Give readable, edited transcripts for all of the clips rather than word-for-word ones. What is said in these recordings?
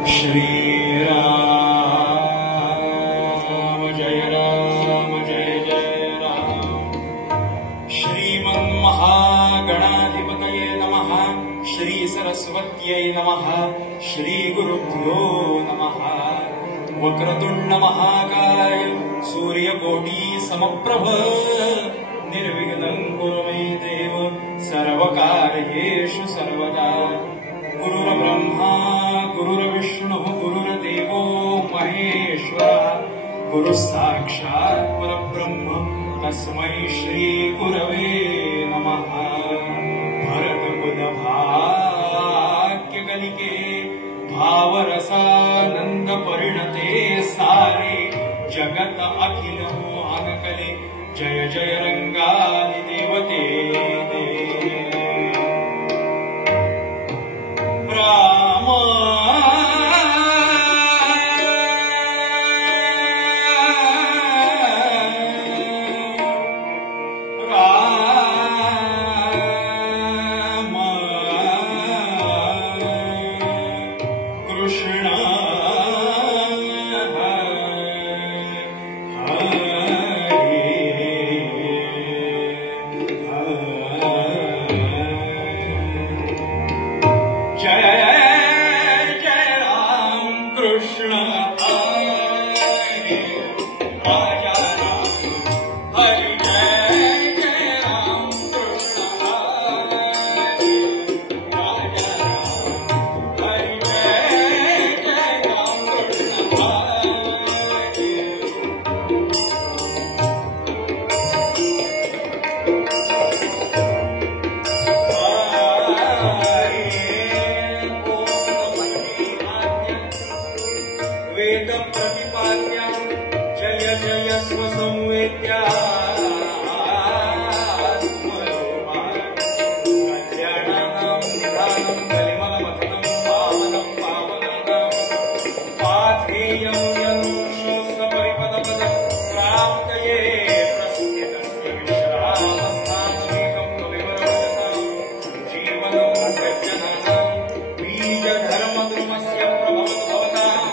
श्री राम जय राम श्रीमन्महागणाधिपतये नमः। श्री सरस्वत्यै नमः। श्री गुरुभ्यो नमः। वक्रतुंड महाकाय सूर्यकोटि समप्रभ निर्विघ्नं कुरु मे देव सर्वकार्येषु सर्वदा। गुरुर्ब्रह्मा गुरुर्विष्णुः गुरुर्देवो महेश्वरः गुरुः साक्षात् परब्रह्म तस्मै श्री गुरवे नमः। भरतकुलभाग्यकलिके भावरसानंद परिणते सारे जगत अखिल मोहनकले जय जय रंगानि देवते राम कृष्ण वेद प्रतिपाद्या जय जय स्वसंवेद्या कल्याणानां निधानं कलिमलमथनं पावनं पावनानां पाथेयं यनुषसपरिपदपदं प्राप्तये प्रस्थितस्य विश्रामस्थानमेकं कविवरवरसां जीवनं सज्जनानां बीजधर्मद्रुमस्य प्रभवद्भवताम्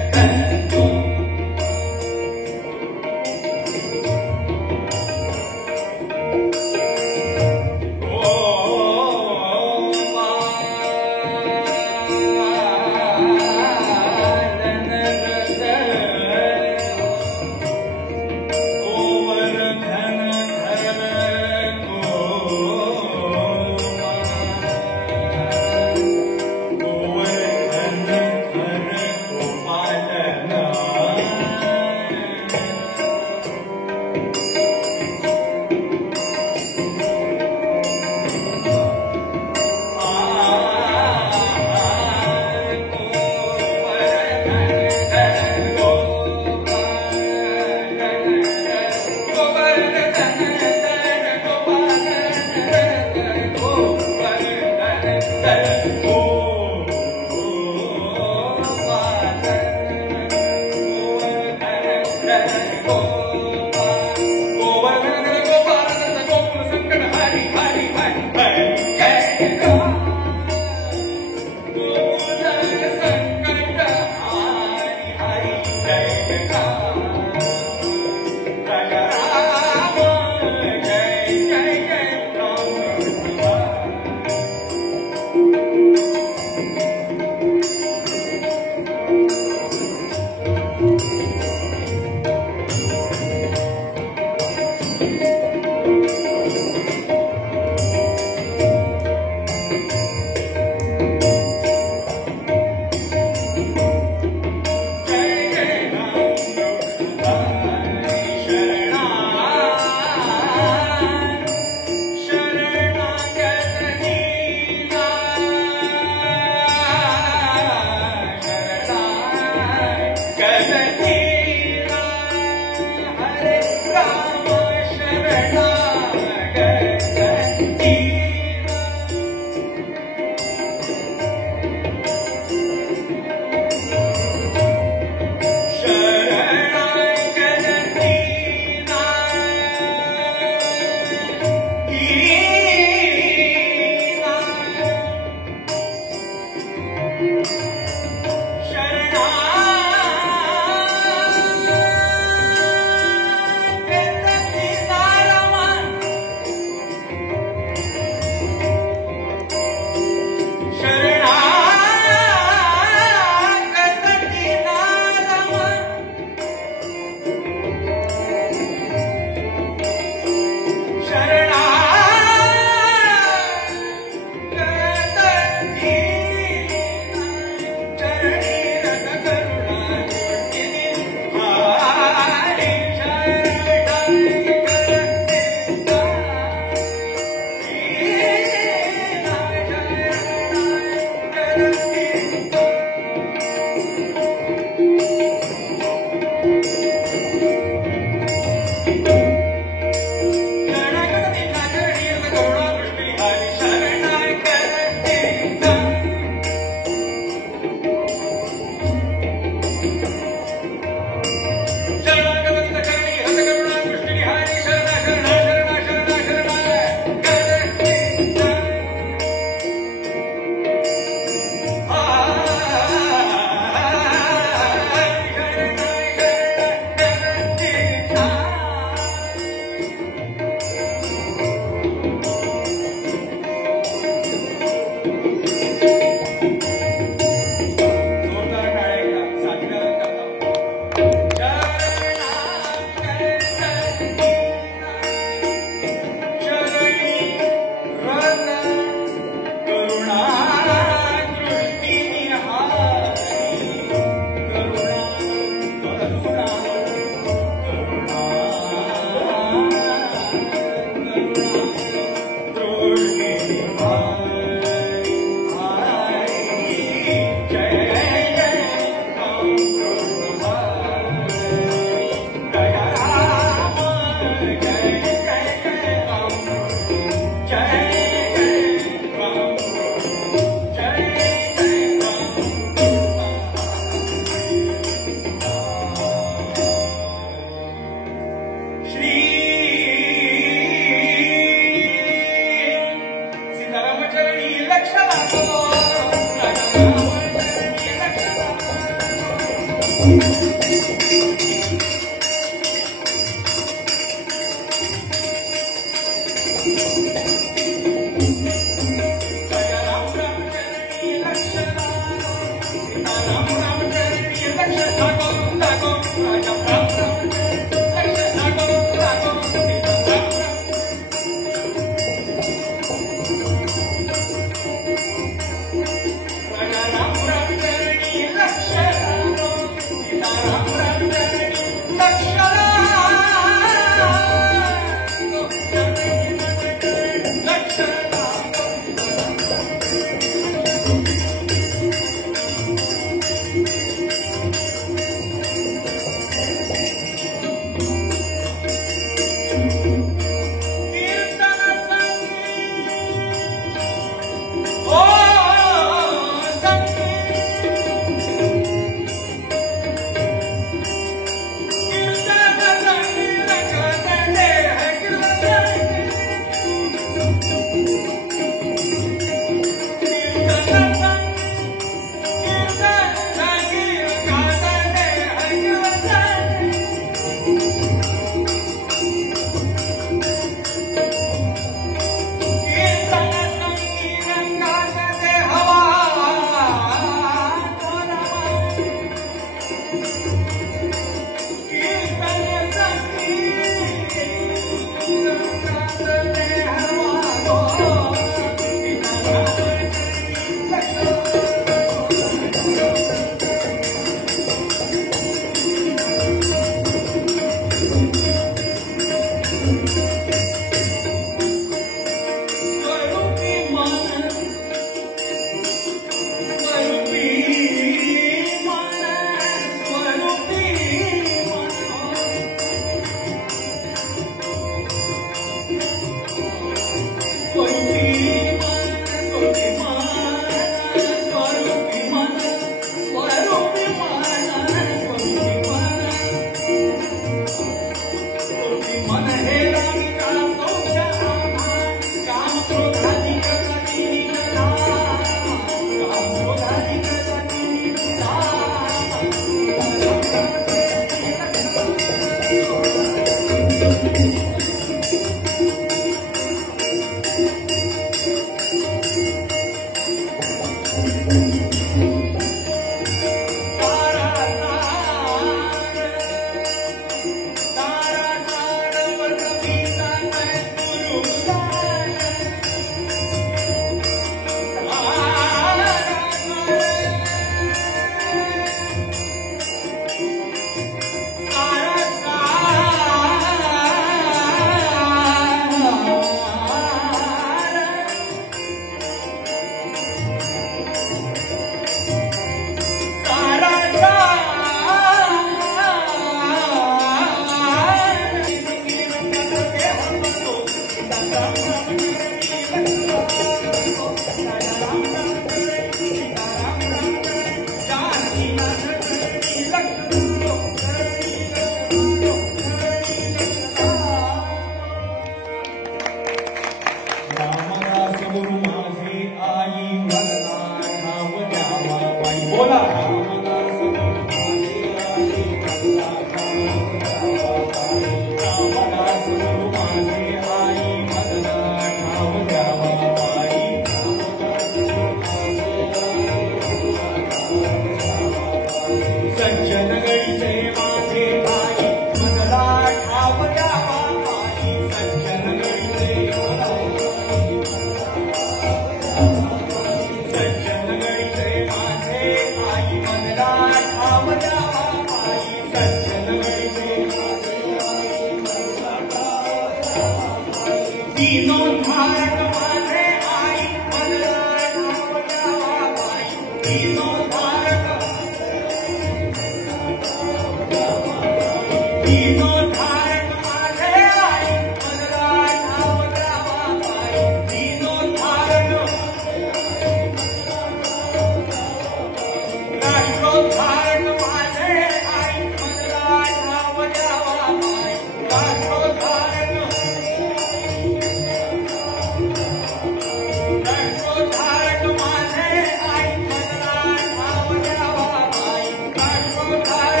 Bye.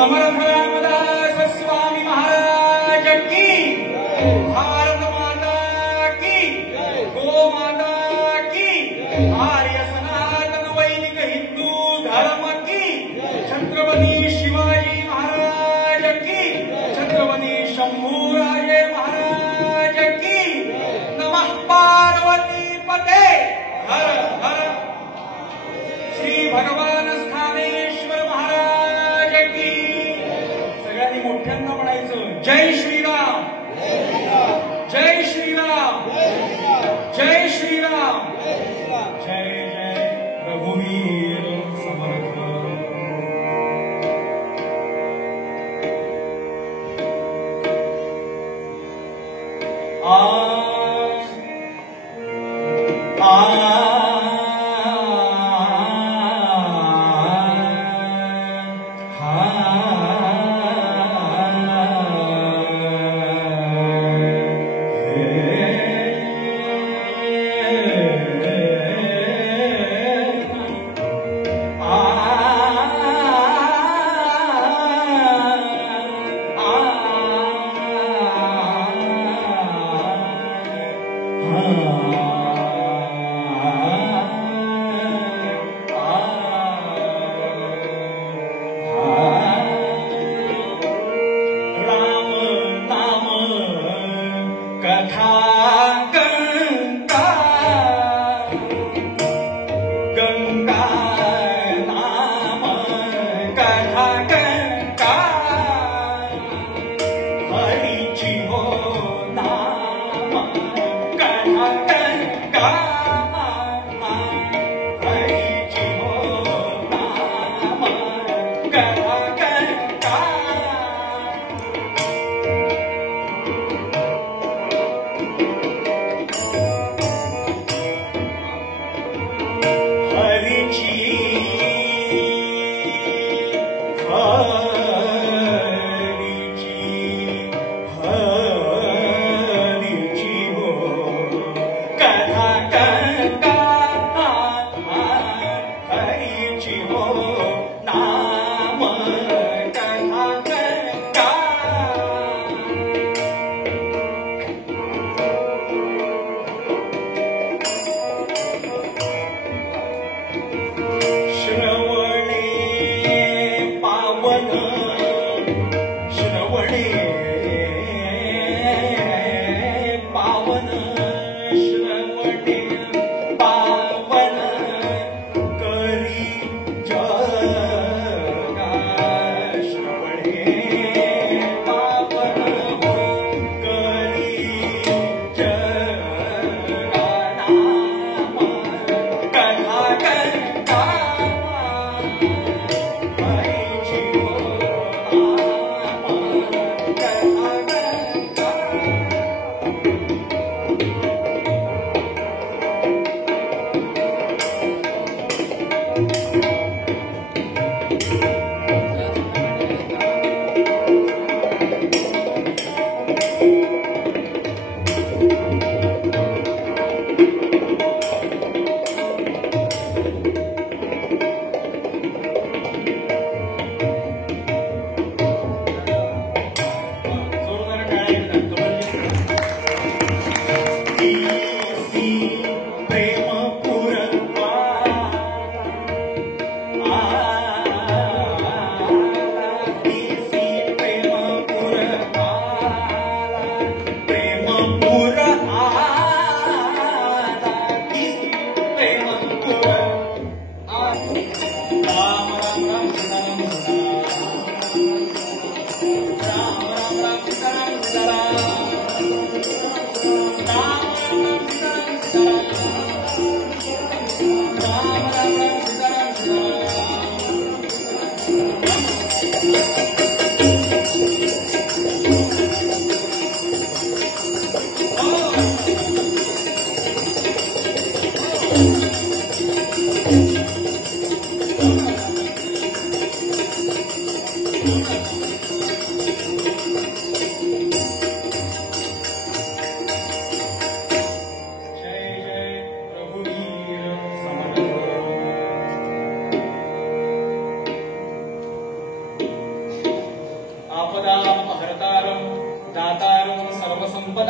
समर्थ रामदास स्वामी महाराज की, भारत माता की, गो माता की, आर्य सनातन वैदिक हिंदू धर्म की, छत्रपती शिवाजी महाराज की, छत्रपती शंभूराजे महाराज की, नमः पार्वती पते हर हर, श्री भगवान स्थानेश्वर महाराज की. सगळ्यांनी मोठ्यांना म्हणायचं जय श्रीराम, जय श्रीराम, जय श्रीराम, जय जय रघुवीर समर्थ.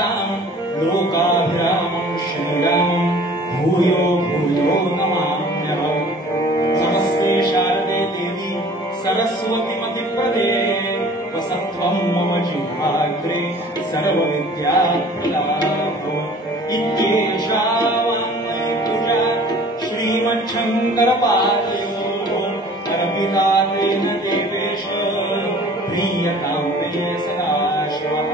भजतां लोकाभिरामं श्रीरामं भूयो भूयो नमाम्यहम्। नमस्ते शारदे देवी सरस्वतीमतिप्रदे वसत्वं मम जिह्वाग्रे सर्वविद्याप्रदाः। इत्येषा वाङ्मयपूजा श्रीमच्छङ्करपादयोः अर्पिता तेन देवेश प्रीयतां मे सदा शिवः।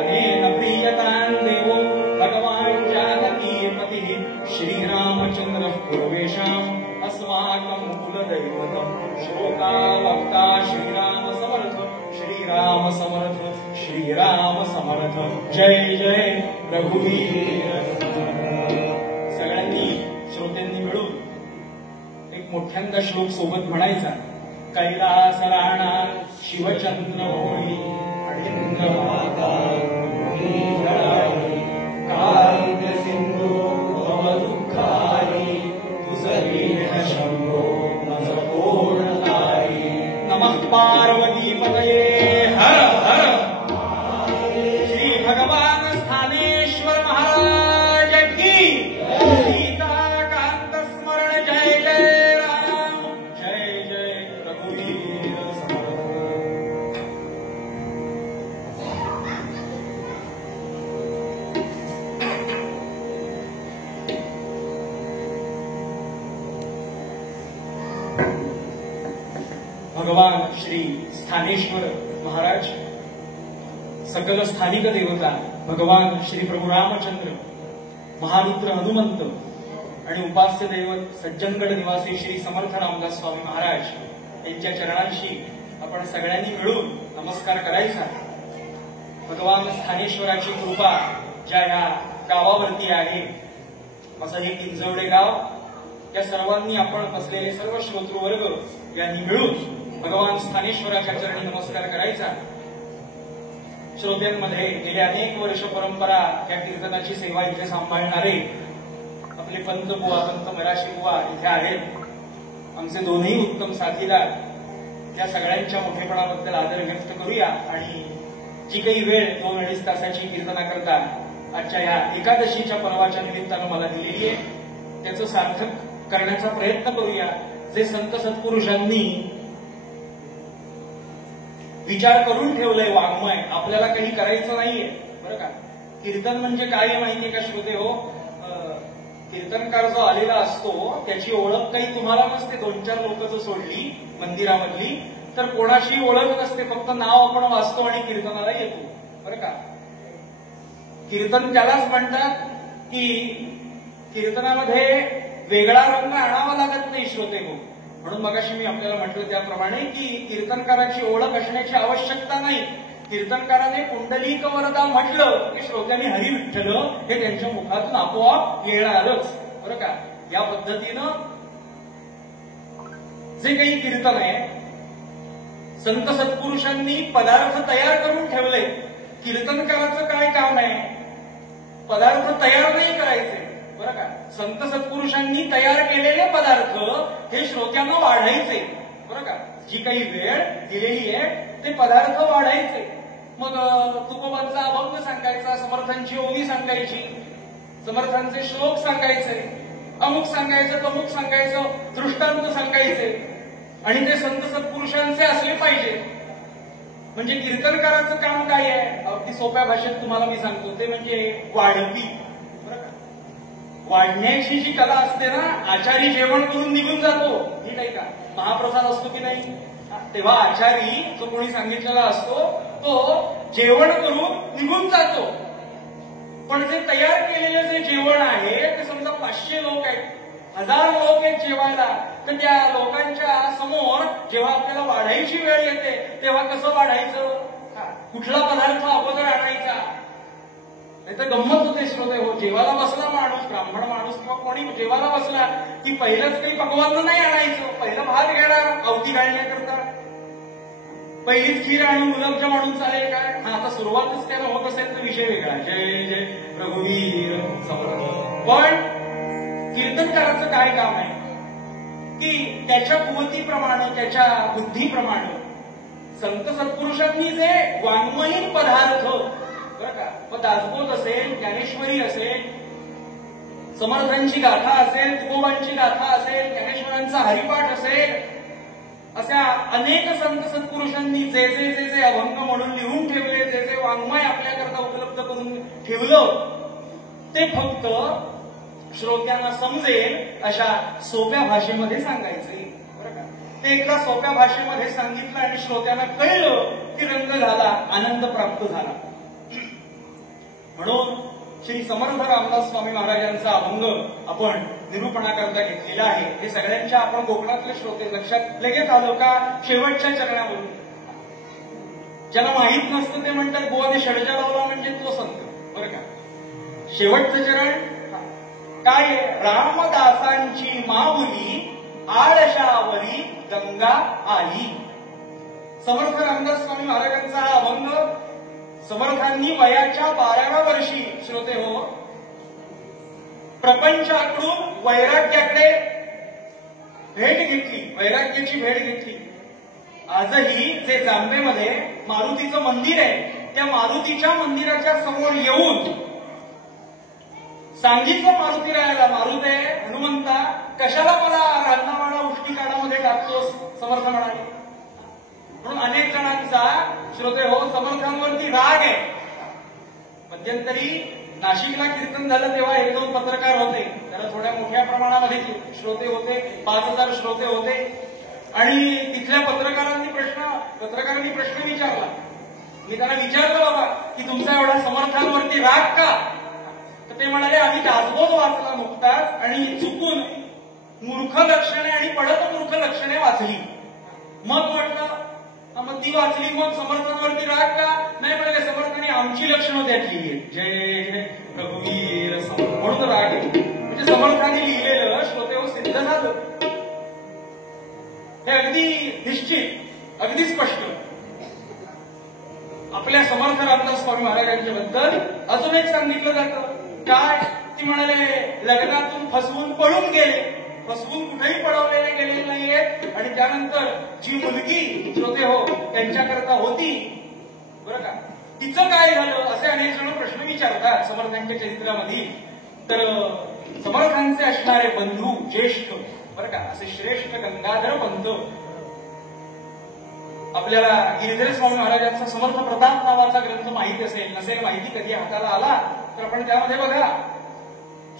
अनेन प्रीयतां देवो भगवान् जानकीपतिः श्रीरामचन्द्रः पूर्वेषाम् अस्माकं कुलदैवतं। श्लोका वक्ता श्रीराम समर्थ श्रीराम समर्थ श्रीराम समर्थ। जय जय रघुवीर। सगळ्यांनी श्रोत्यांनी मिळून एक मोठ्यांदा श्लोक सोबत म्हणायचा। कैलास राणा शिवचंद्र होळी अडिंद माता कारुण्य सिंधू भव दुःखारी तुझरीण शंभो मज पूर्णतारी। नमः पार्वती पतये हर हर। श्री भगवान स्थानेश्वर महाराज की। सीताकांत स्मरण जय जय राम जय जय रघुवीर समर्थ। भगवान श्री स्थानेश्वर महाराज सकल स्थानिक देवता भगवान श्री प्रभू रामचंद्र महारुद्र हनुमंत आणि उपास्य दैवत सज्जनगड निवासी श्री समर्थ रामदास स्वामी महाराज यांच्या चरणांशी आपण सगळ्यांनी मिळून नमस्कार करायचा। भगवान स्थानेश्वराची कृपा ज्या ह्या गावावरती आहे असं हे किंजवडे गाव, या सर्वांनी आपण बसलेले सर्व श्रोतृवर्ग यांनी मिळून भगवान स्थानेश्वराच्या चरणी नमस्कार करायचा। श्रोत्यांमध्ये गेले अनेक वर्ष परंपरा या कीर्तनाची सेवा इथे सांभाळणारे आपले पंत बुवा पंत मराशी बुवा इथे आहेत। आमचे दोन्ही उत्तम साथीदार, त्या सगळ्यांच्या मोठेपणाबद्दल आदर व्यक्त करूया आणि जी काही वेळ 2-2.5 तासाची कीर्तना करता आजच्या या एकादशीच्या पर्वाच्या निमित्तानं मला दिलेली आहे त्याचं सार्थक करण्याचा प्रयत्न करूया। जे संत सत्पुरुषांनी विचार करून ठेवलंय वाङ्मय, आपल्याला काही करायचं नाहीये बरं का। कीर्तन म्हणजे काय माहितीये का श्रोते हो, कीर्तनकार जो आलेला असतो त्याची ओळख काही तुम्हाला नसते। 2-4 लोक जो सोडली मंदिरामधली तर कोणाशी ओळख नसते, फक्त नाव आपण वाचतो आणि कीर्तनाला येतो बरं का। कीर्तन त्यालाच म्हणतात की कीर्तनामध्ये वेगळा रंग आणावा लागत नाही श्रोते हो। म्हणून मगाशी मी आपल्याला म्हटलं त्याप्रमाणे की कीर्तनकाराची ओळख असण्याची आवश्यकता नाही। कीर्तनकाराने पुंडलिक वरदा म्हटलं की श्रोत्यांनी हरी विठ्ठल हे त्यांच्या मुखातून आपोआप येणारच बरं का। या पद्धतीनं जे काही कीर्तन आहे संत सत्पुरुषांनी पदार्थ तयार करून ठेवले। कीर्तनकाराचं काय काम आहे, पदार्थ तयार नाही करायचे बरं का। संत सत्पुरुषांनी तयार केलेले पदार्थ हे श्रोत्यांना वाढायचे बरं का। जी काही वेळ दिलेली आहे ते पदार्थ वाढायचे। मग तुकोबांचा अभंग सांगायचा, समर्थांची ओवी सांगायची, समर्थांचे श्लोक सांगायचे, अमुक सांगायचं तमुक सांगायचं, दृष्टांत सांगायचे आणि ते संत सत्पुरुषांचे असले पाहिजे। म्हणजे कीर्तनकाराचं काम काय आहे, अगदी सोप्या भाषेत तुम्हाला मी सांगतो, ते म्हणजे वाढपी बरं का। वाढण्याची जी कला असते ना, आचारी जेवण करून निघून जातो ठीक आहे का, महाप्रसाद असतो की नाही, तेव्हा आचारी जो कोणी सांगितलेला असतो तो जेवण करून निघून जातो। पण जे तयार केलेलं जे जेवण आहे ते समजा 500 लोक आहेत, 1000 लोक आहेत जेवायला, तर त्या लोकांच्या समोर जेव्हा आपल्याला वाढायची वेळ येते तेव्हा कसं वाढायचं, कुठला पदार्थ अगोदर आणायचा, नाही तर गंमत होते श्रोते हो। जेवायला बसला माणूस, ब्राह्मण माणूस किंवा कोणी जेवायला बसला की पहिलंच काही पकवान नाही आणायचं, पहिलं भात घेणार आवती घालण्याकरता, पहिलीच खीर आणि गुलाबजाम आणून चालेल काय, हा आता सुरुवातच त्याला होत असेल तर विषय वेगळा। जय जय रघुवीर समर्थ। पण कीर्तनकाराचं काय काम आहे की त्याच्या कुवतीप्रमाणे त्याच्या बुद्धीप्रमाणे संत सत्पुरुषांनी जे वाङ्मयीन पदार्थ बरं का. मग दासबोध असेल, ज्ञानेश्वरी असेल, समर्थांची गाथा असेल, तुकोबांची गाथा असेल, ज्ञानेश्वरांचा हरिपाठ असेल, अशा अनेक संत सत्पुरुषांनी जे जे जे जे अभंग म्हणून लिहून ठेवले, जे जे वाङ्मय आपल्याकरता उपलब्ध करून ठेवलं, ते फक्त श्रोत्यांना समजेल अशा सोप्या भाषेमध्ये सांगायचे. बरं का. ते एका सोप्या भाषेमध्ये सांगितलं आणि श्रोत्यांना कळलं की रंग झाला, आनंद प्राप्त झाला. म्हणून श्री समर्थ रामदास स्वामी महाराजांचा अभंग आपण निरूपणाकरता घेतलेला आहे. हे सगळ्यांच्या आपण कोकणातले श्रोते लक्षात लगेच आलो का शेवटच्या चरणावरून. ज्यांना माहीत नसतं ते म्हणतात बुवाने षडजा लावला म्हणजे तो संत. बरं का. शेवटचं चरण काय? रामदासांची माऊली आळशावरी गंगा आली. समर्थ रामदास स्वामी महाराजांचा हा अभंग समर्थांनी वयाच्या 12व्या वर्षी, श्रोते हो, प्रपंचाकडून वैराग्याकडे भेट घेतली, वैराग्याची भेट घेतली. आजही जे जांभेमध्ये मारुतीचं मंदिर आहे, त्या मारुतीच्या मंदिराच्या समोर येऊन सांगितलं मारुती राहायला, मारुते हनुमंता कशाला मला रांनावाडा उष्टीकाडामध्ये टाकतोस, समर्थ म्हणाले. म्हणून अनेक जणांचा, श्रोते हो, समर्थांवरती राग आहे. मध्यंतरी नाशिकला कीर्तन झालं तेव्हा 1-2 पत्रकार होते, त्याला थोड्या मोठ्या प्रमाणामध्ये श्रोते होते, 5000 श्रोते होते. आणि तिथल्या पत्रकारांनी प्रश्न विचारला. मी त्यांना विचारलं, बाबा की तुमचा एवढा समर्थांवरती राग का? तर ते म्हणाले, आम्ही दासबोध वाचला नुकताच आणि चुकून मूर्ख लक्षणे आणि पडत मूर्ख लक्षणे वाचली. मग म्हटलं मग ती वाचली, मग समर्थांवरती राग का? नाही म्हणाले, समर्थांनी आमची लक्षणं त्यात लिहिली, जय रघुवीर म्हणून राग आहे. म्हणजे समर्थांनी लिहिलेलं, श्रोते हो, सिद्ध झालं. हे अगदी निश्चित, अगदी स्पष्ट. आपल्या समर्थ रामदास स्वामी महाराजांच्या बद्दल अजून एक सांगितलं जातं. काय? ती म्हणाले, लग्नातून फसवून पळून गेले, फसवून कुठेही पळवलेले गेलेले नाहीये. आणि त्यानंतर जी मुलगी, श्रोते हो, त्यांच्याकरता होती, बरं का, तिचं काय झालं, असे अनेक जण प्रश्न विचारतात समर्थांच्या चरित्रामध्ये. तर समर्थांचे असणारे बंधू ज्येष्ठ, बरं का, असे श्रेष्ठ गंगाधर पंत, आपल्याला गिरिधर स्वामी महाराजांचा समर्थ प्रताप नावाचा ग्रंथ माहिती असेल, नसेल माहिती, कधी हाताला आला तर आपण त्यामध्ये बघा,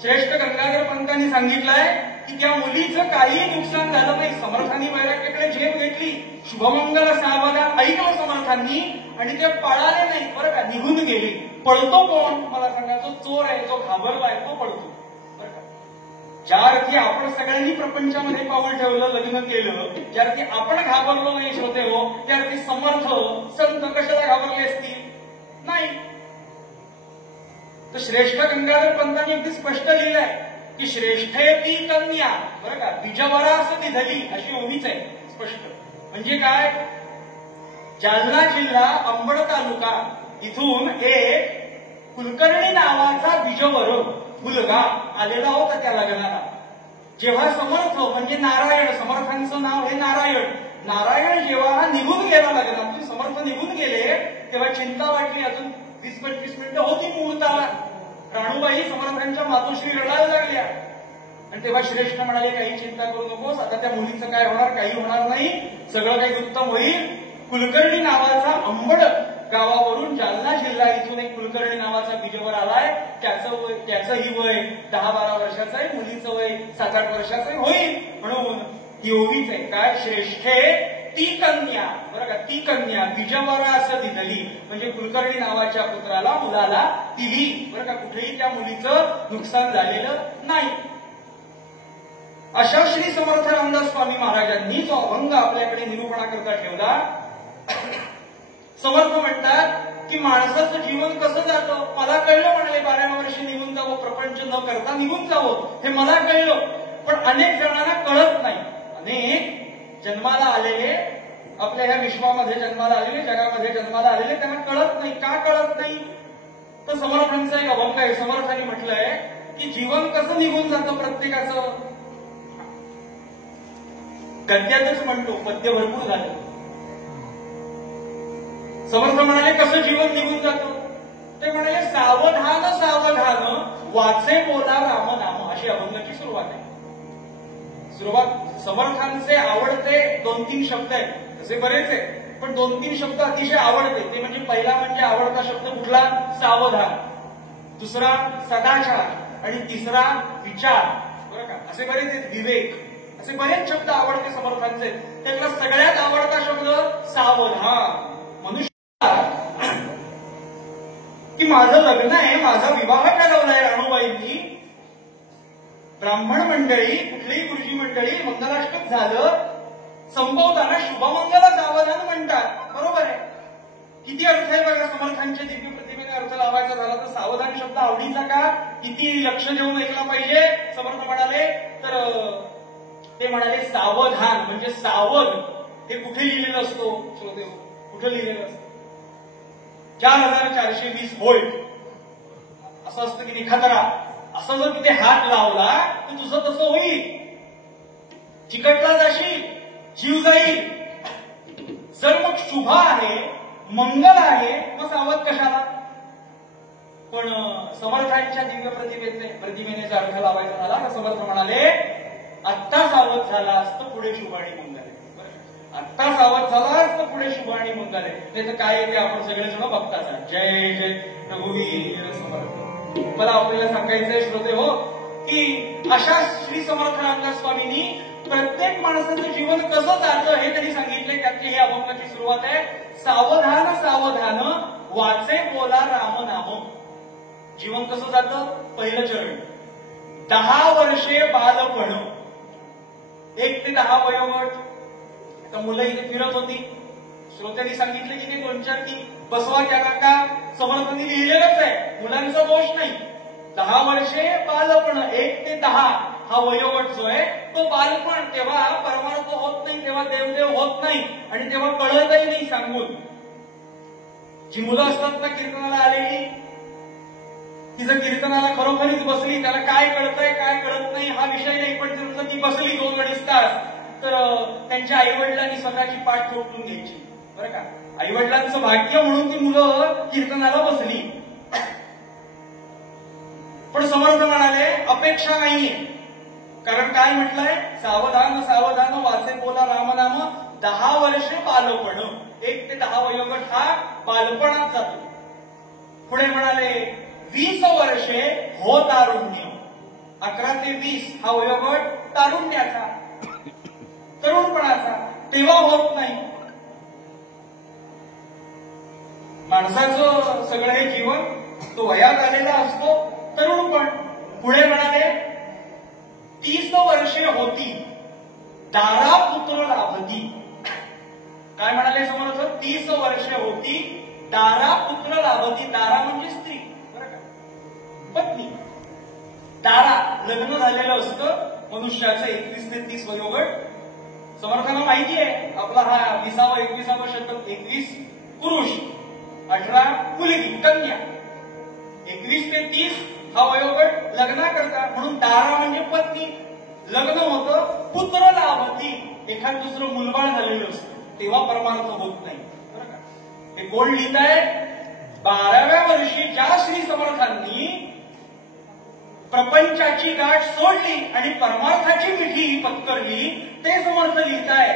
श्रेष्ठ गंगाधर पंतांनी सांगितलंय की त्या मुलीचं काही नुकसान झालं नाही. समर्थांनी वैराग्याकडे झेप घेतली, शुभमंगल सावधान ऐकलं समर्थांनी, आणि ते पळाले नाही, बरं का, निघून गेले. पळतो कोण मला सांगा? जो चोर आहे, जो घाबरलाय, तो पळतो. बरं का. ज्या अर्थी आपण सगळ्यांनी प्रपंचामध्ये पाऊल ठेवलं, लग्न केलं, ज्या अर्थी आपण घाबरलो नाही, श्रोते हो, त्या अर्थी समर्थ संत कशाला घाबरले असतील? नाही. तर श्रेष्ठ गंगाधर पंतांनी अगदी स्पष्ट लिहिलंय की श्रेष्ठे ती कन्या, बरं का, बीजवरास निधली, अशी ओवीच आहे स्पष्ट. म्हणजे काय? जालना जिल्हा, अंबड तालुका, इथून एक कुलकर्णी नावाचा बीजवर मुलगा आलेला होता त्या लग्नाला. जेव्हा समर्थ म्हणजे नारायण, समर्थांचं नाव हे नारायण, नारायण जेव्हा हा निघून गेला लग्नातून, समर्थ निघून गेले, तेव्हा चिंता वाटली. अजून 20-25 मिनिटं होती मुहूर्ताला. राणूबाई समर्थांच्या मातोश्री रडायला लागल्या. आणि तेव्हा श्रेष्ठ म्हणाले, काही चिंता करू नकोस, आता त्या मुलीचं काय होणार? काही होणार नाही, सगळं काही उत्तम होईल. कुलकर्णी नावाचा अंबड गावावरून जालना जिल्हा इथून एक कुलकर्णी नावाचा बीजवर आलाय. त्याचंही वय 10-12 वर्षाचं आहे, मुलीचं वय 7-8 वर्षाचं होईल. म्हणून ती ओवीच आहे. काय? श्रेष्ठे ती कन्या, बरं का, ती कन्या बीजवरास दिधली, म्हणजे कुलकर्णी नावाच्या पुत्राला, मुलाला दिली. बरं का, कुठेही त्या मुलीचं नुकसान झालेलं नाही. अशा श्री समर्थ रामदास स्वामी महाराजांनी जो अभंग आपल्याकडे निरूपणाकरता ठेवला. समर्थ म्हणतात की माणसाचं जीवन कसं जातं मला कळलं. म्हणाले, 12व्या वर्षी निघून जावं, प्रपंच न करता निघून जावं, हे मला कळलं. पण अनेक जणांना कळत नाही. अनेक जन्माला आलेले, आपल्या ह्या विश्वामध्ये जन्माला आलेले, जगामध्ये जन्माला आलेले, त्यांना कळत नाही. का कळत नाही? तर समर्थांचा एक अभंग आहे. समर्थांनी म्हटलंय की जीवन कसं निघून जातं प्रत्येकाचं. गद्यातच म्हणतो, पद्य भरपूर झालं. समर्थ म्हणाले, कसं जीवन निघून जातं? ते म्हणाले सावधान सावधान वाचे बोला राम नाम, अशी अभंगाची सुरुवात आहे. सुरुवात समर्थांचे आवडते 2-3 शब्द आहेत, तसे बरेच आहेत, पण 2-3 शब्द अतिशय आवडते. ते म्हणजे पहिला म्हणजे आवडता शब्द कुठला? सावधान. दुसरा सदाचार आणि तिसरा विचार. बरं का? असे बरेच आहेत, विवेक, असे बरेच शब्द आवडते समर्थांचे. त्यातला सगळ्यात आवडता शब्द सावधान. मनुष्य की माझं लग्न आहे, माझा विवाह ठरवलाय राणूबाईंनी, ब्राह्मण मंडळी, कुठलीही गुरुजी मंडळी मंगलाष्टक झालं, संपवताना शुभमंगल सावधान म्हणतात. बरोबर आहे. किती अर्थ आहे बघा समर्थांच्या दिव्य प्रतिमेने अर्थ लावायचा झाला तर सावधान शब्द आवडीचा का? किती लक्ष देऊन ऐकला पाहिजे समर्थ म्हणाले तर ते म्हणाले सावधान म्हणजे सावध. हे कुठे लिहिलेलं असतो श्रोते? कुठे लिहिलेलं असतं? 4420 व्होल्ट असं असतं की निखातरा. असं जर तिथे हात लावला तर तुझं तसं होईल, चिकटला जाशील, जीव जाईल. जर मग शुभ आहे, मंगल आहे, मग सावध कशाला? पण समर्थांच्या दिव्य प्रतिमेने जर अर्थ लावायचा झाला तर समर्थ म्हणाले आत्ता सावध झाला असतं पुढे शुभ आणि मंगल आहे. आत्ता सावध झाला असतं पुढे शुभ आणि मंगल आहे. त्याचं काय येते आपण सगळेजण बघताच. जय जय रघुवीर समर्थ. मला आपल्याला सांगायचंय श्रोते हो की अशा श्री समर्थ रामदास स्वामींनी प्रत्येक माणसाचं जीवन कसं जातं हे त्यांनी सांगितलंय. त्यातली ही अभंगाची सुरुवात आहे. सावधान सावधान वाचे बोला राम नाम. जीवन कसं जातं? पहिलं चरण 10 वर्षे बालपण, 1 ते 10 वयोगट. आता मुलं इथे फिरत होती, श्रोत्यांनी सांगितलं की नाही 2-4 की बसवा त्यांना का? समर्थांनी लिहिलेलंच आहे, मुलांचा दोष नाही. 10 वर्षे बालपण, 1 ते 10 हा वयोगट जो आहे तो बालपण. तेव्हा परमार्थ होत नाही, तेव्हा देवदेव होत नाही आणि तेव्हा कळतही नाही सांगून. जी मुलं असतात ना कीर्तनाला आलेली, ती जर कीर्तनाला खरोखरीच बसली, त्याला काय कळतंय काय कळत नाही हा विषय नाही, पण जर ती बसली 2-2.5 तास तर त्यांच्या आईवडिलांनी स्वतःची पाठ ठोकून घ्यायची. बरं का? आईवडिलांचं भाग्य म्हणून ती मुलं कीर्तनाला बसली. पण समर्थ म्हणाले अपेक्षा नाहीये. कारण काय म्हटलंय? सावधान सावधान वाचे बोला रामनाम. 10 वर्ष बालपण, 1 ते 10 वयोगट हा बालपणात जातो. पुढे म्हणाले 20 वर्षे हो तारुण्य. 11 ते 20 हा वयोगट तारुण्याचा, तरुणपणाचा. तेव्हा होत नाही. माणसाचं सगळं हे जीवन तो वयात आलेला असतो, तरुणपण. पुढे म्हणाले 30 वर्षे होती दारा पुत्र लाभती. काय म्हणाले समर्थ? 30 वर्षे होती दारा पुत्र लाभती. दारा म्हणजे स्त्री, बरं का? पत्नी. दारा लग्न झालेलं असतं मनुष्याचं 21 ते 30 वयोगट. समर्थांना माहिती आहे आपला हा 20वा शतक. 21 पुरुष, 18 मुलगी कन्या. 21 ते 30 हा वयोगट लग्नाकरता. म्हणून दारा म्हणजे पत्नी. लग्न होतं, पुत्र लाभती. एखाद दुसरं मुलबाळ झालेलं असतं तेव्हा परमार्थ होत नाही. बरं का? हे कोण लिहित आहे? 12व्या वर्षी ज्या श्री समर्थांनी प्रपंचाची गाठ सोडली आणि परमार्थाची मिठी पत्करली ते समर्थ लिहिताय.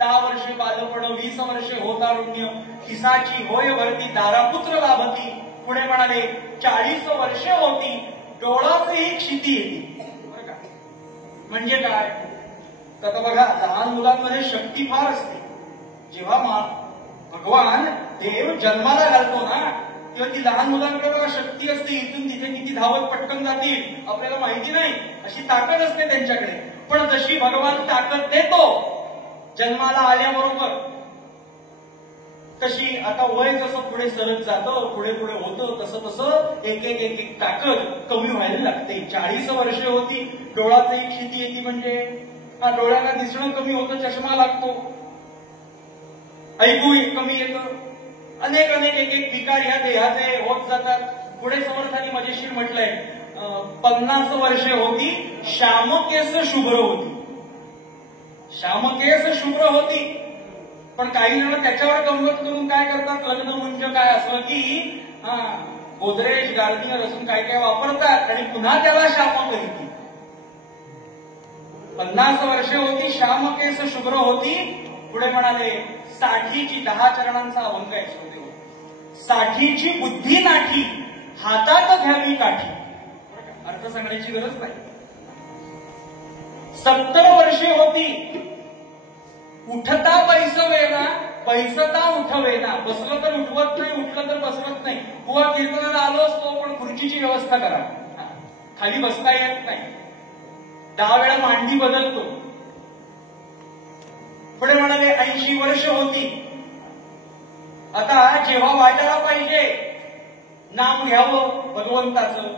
10 वर्षे बालपण, 20 वर्षे हो तारुण्य, हिसाची होय भरती दारा पुत्र लाभती. पुढे म्हणाले 40 वर्षे होती डोळाचेही क्षिती येते. बरं का? म्हणजे काय? तर बघा लहान मुलांमध्ये शक्ती फार असते. जेव्हा भगवान देव जन्माला घालतो ना तेव्हा ती लहान मुलांकडे बघा शक्ती असते. इथून तिथे किती धावत पटकन जातील आपल्याला माहिती नाही, अशी ताकद असते त्यांच्याकडे. पण जशी भगवान ताकद देतो जन्माला आल्याबरोबर, तशी आता वय जसं पुढे सरत जातं, पुढे पुढे होतं, तसं तसं एक एक एक एक ताकद कमी व्हायला लागते. 40 वर्षे होती डोळाचंही क्षिती येते. म्हणजे डोळ्यांना दिसणं कमी होतं, चष्मा लागतो, ऐकू कमी येतं, अनेक अनेक एक एक विकार ह्या देहाचे होत जातात. पुढे समर्थांनी मजेशीर म्हटलंय 50 वर्षे होती श्यामकेस शुभ्र होती. श्यामकेस शुभ्र होती. पण काही जण त्याच्यावर गंमत करून काय करतात, लग्न म्हणजे काय असलं की गोदरेज गार्नियर अजून काय काय वापरतात आणि पुन्हा त्याला श्याम करीती. 50 वर्षे होती श्याम केस शुभ्र होती. पुढे म्हणाले साठीची 10 चरणांचा अभंग आहे श्रोते. साठीची बुद्धी नाठी हातात घ्यावी काठी. अर्थ सांगण्याची गरज नाही. 70 वर्षे होती उठता बैसवेना बैसता उठवेना. बसलं तर उठवत नाही, उठलं तर बसवत नाही. बुवा कीर्तनाला आलो असतो पण खुर्चीची व्यवस्था करा, खाली बसता येत नाही. 10 वेळा मांडी बदलतो. पुढे म्हणाले 80 वर्ष होती. आता जेव्हा वाटायला पाहिजे नाम घ्यावं भगवंताचं,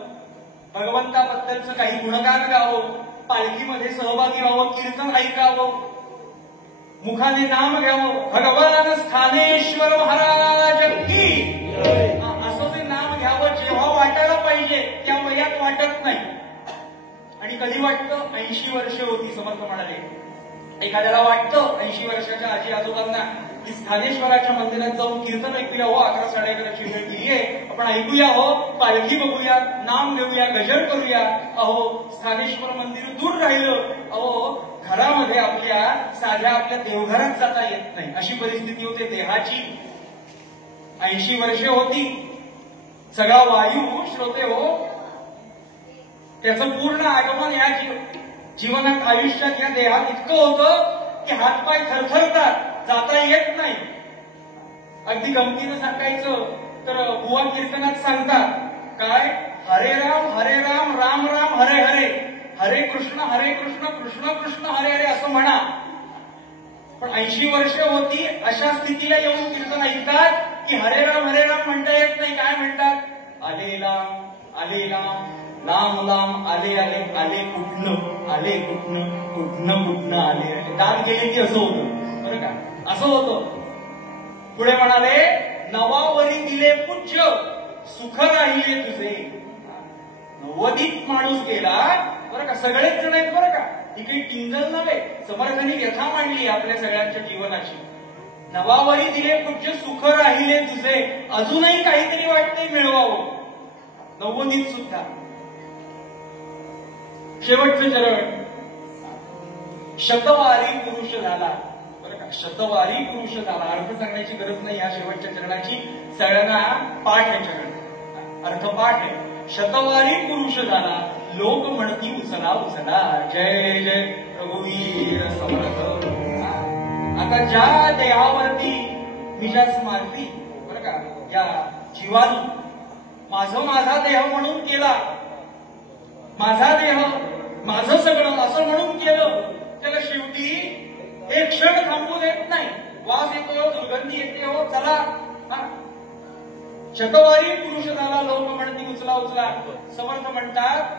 भगवंताबद्दलचं काही गुणगान गावं, पालखीमध्ये सहभागी व्हावं, कीर्तन ऐकावं, मुखाने नाम घ्यावं, भगवान स्थानेश्वर महाराज की असं जे नाम घ्यावं जेव्हा वाटायला पाहिजे त्या वयात वाटत नाही. आणि कधी वाटतं 80 वर्षे होती. समर्थ म्हणाले एखाद्याला वाटतं 80 वर्षाच्या आजी आजोबांना की स्थानेश्वराच्या मंदिरात जाऊन कीर्तन ऐकूया हो, 11 साडे11ची वेळ केलीये, आपण ऐकूया हो, पालखी बघूया, नाम घेऊया, गजर करूया. अहो स्थानेश्वर मंदिर दूर राहिलं, अहो घरामध्ये आपल्या साध्या आपल्या देवघरात जाता येत नाही अशी परिस्थिती होते देहाची. 80 वर्षे होती. सगळा वायू श्रोते हो त्याचं पूर्ण आगमन या जीवनात आयुष्यात या देहात इतकं होतं की हातपाय थरथरतात, जाता येत नाही. अगदी गमतीनं सांगायचं तर बुवा कीर्तनात सांगतात काय, हरे राम राम राम हरे हरे, हरे कृष्ण कृष्ण कृष्ण हरे हरे असं म्हणा. पण 80 वर्ष होती अशा स्थितीला येऊन कीर्तन ऐकतात की हरे राम म्हणता येत नाही. काय म्हणतात, आले राम लांब लांब आले आले आले कुठनं आले कुठनं आले. दान गेले की असं होतं बरं का, असं होतं. पुढे म्हणाले नवावरी दिले पूज्य सुख राहिले तुझे. 90 माणूस गेला बरं का, सगळेच जण आहेत बरं का, ही काही टिंगल नव्हे. समर्थांनी व्यथा मांडली आपल्या सगळ्यांच्या जीवनाची. नवावरी दिले पूज्य सुख राहिले तुझे, अजूनही काहीतरी वाटते मिळवावं 90 सुद्धा. शेवटचं चरण शतवारी पुरुष झाला बरं का, शतवारी पुरुष झाला. अर्थ सांगण्याची गरज नाही या शेवटच्या चरणाची, सगळ्यांना पाठ आहे चरण, अर्थ पाठ आहे. शतवारी पुरुष झाला लोक म्हणती उचला उचला, जय जय रघुवीर समर्थ. आता ज्या देहावरती मी ज्या स्मारती बरं का या जीवानं माझा देह म्हणून केला, माझा देह माझं सगळं असं म्हणून केलं, त्याला शेवटी एक क्षण थांबू देत नाही. वास येतो, दुर्गंधी येते, हो चला. शतवारी पुरुष झाला लोक म्हणती उचला उचला. समर्थ म्हणतात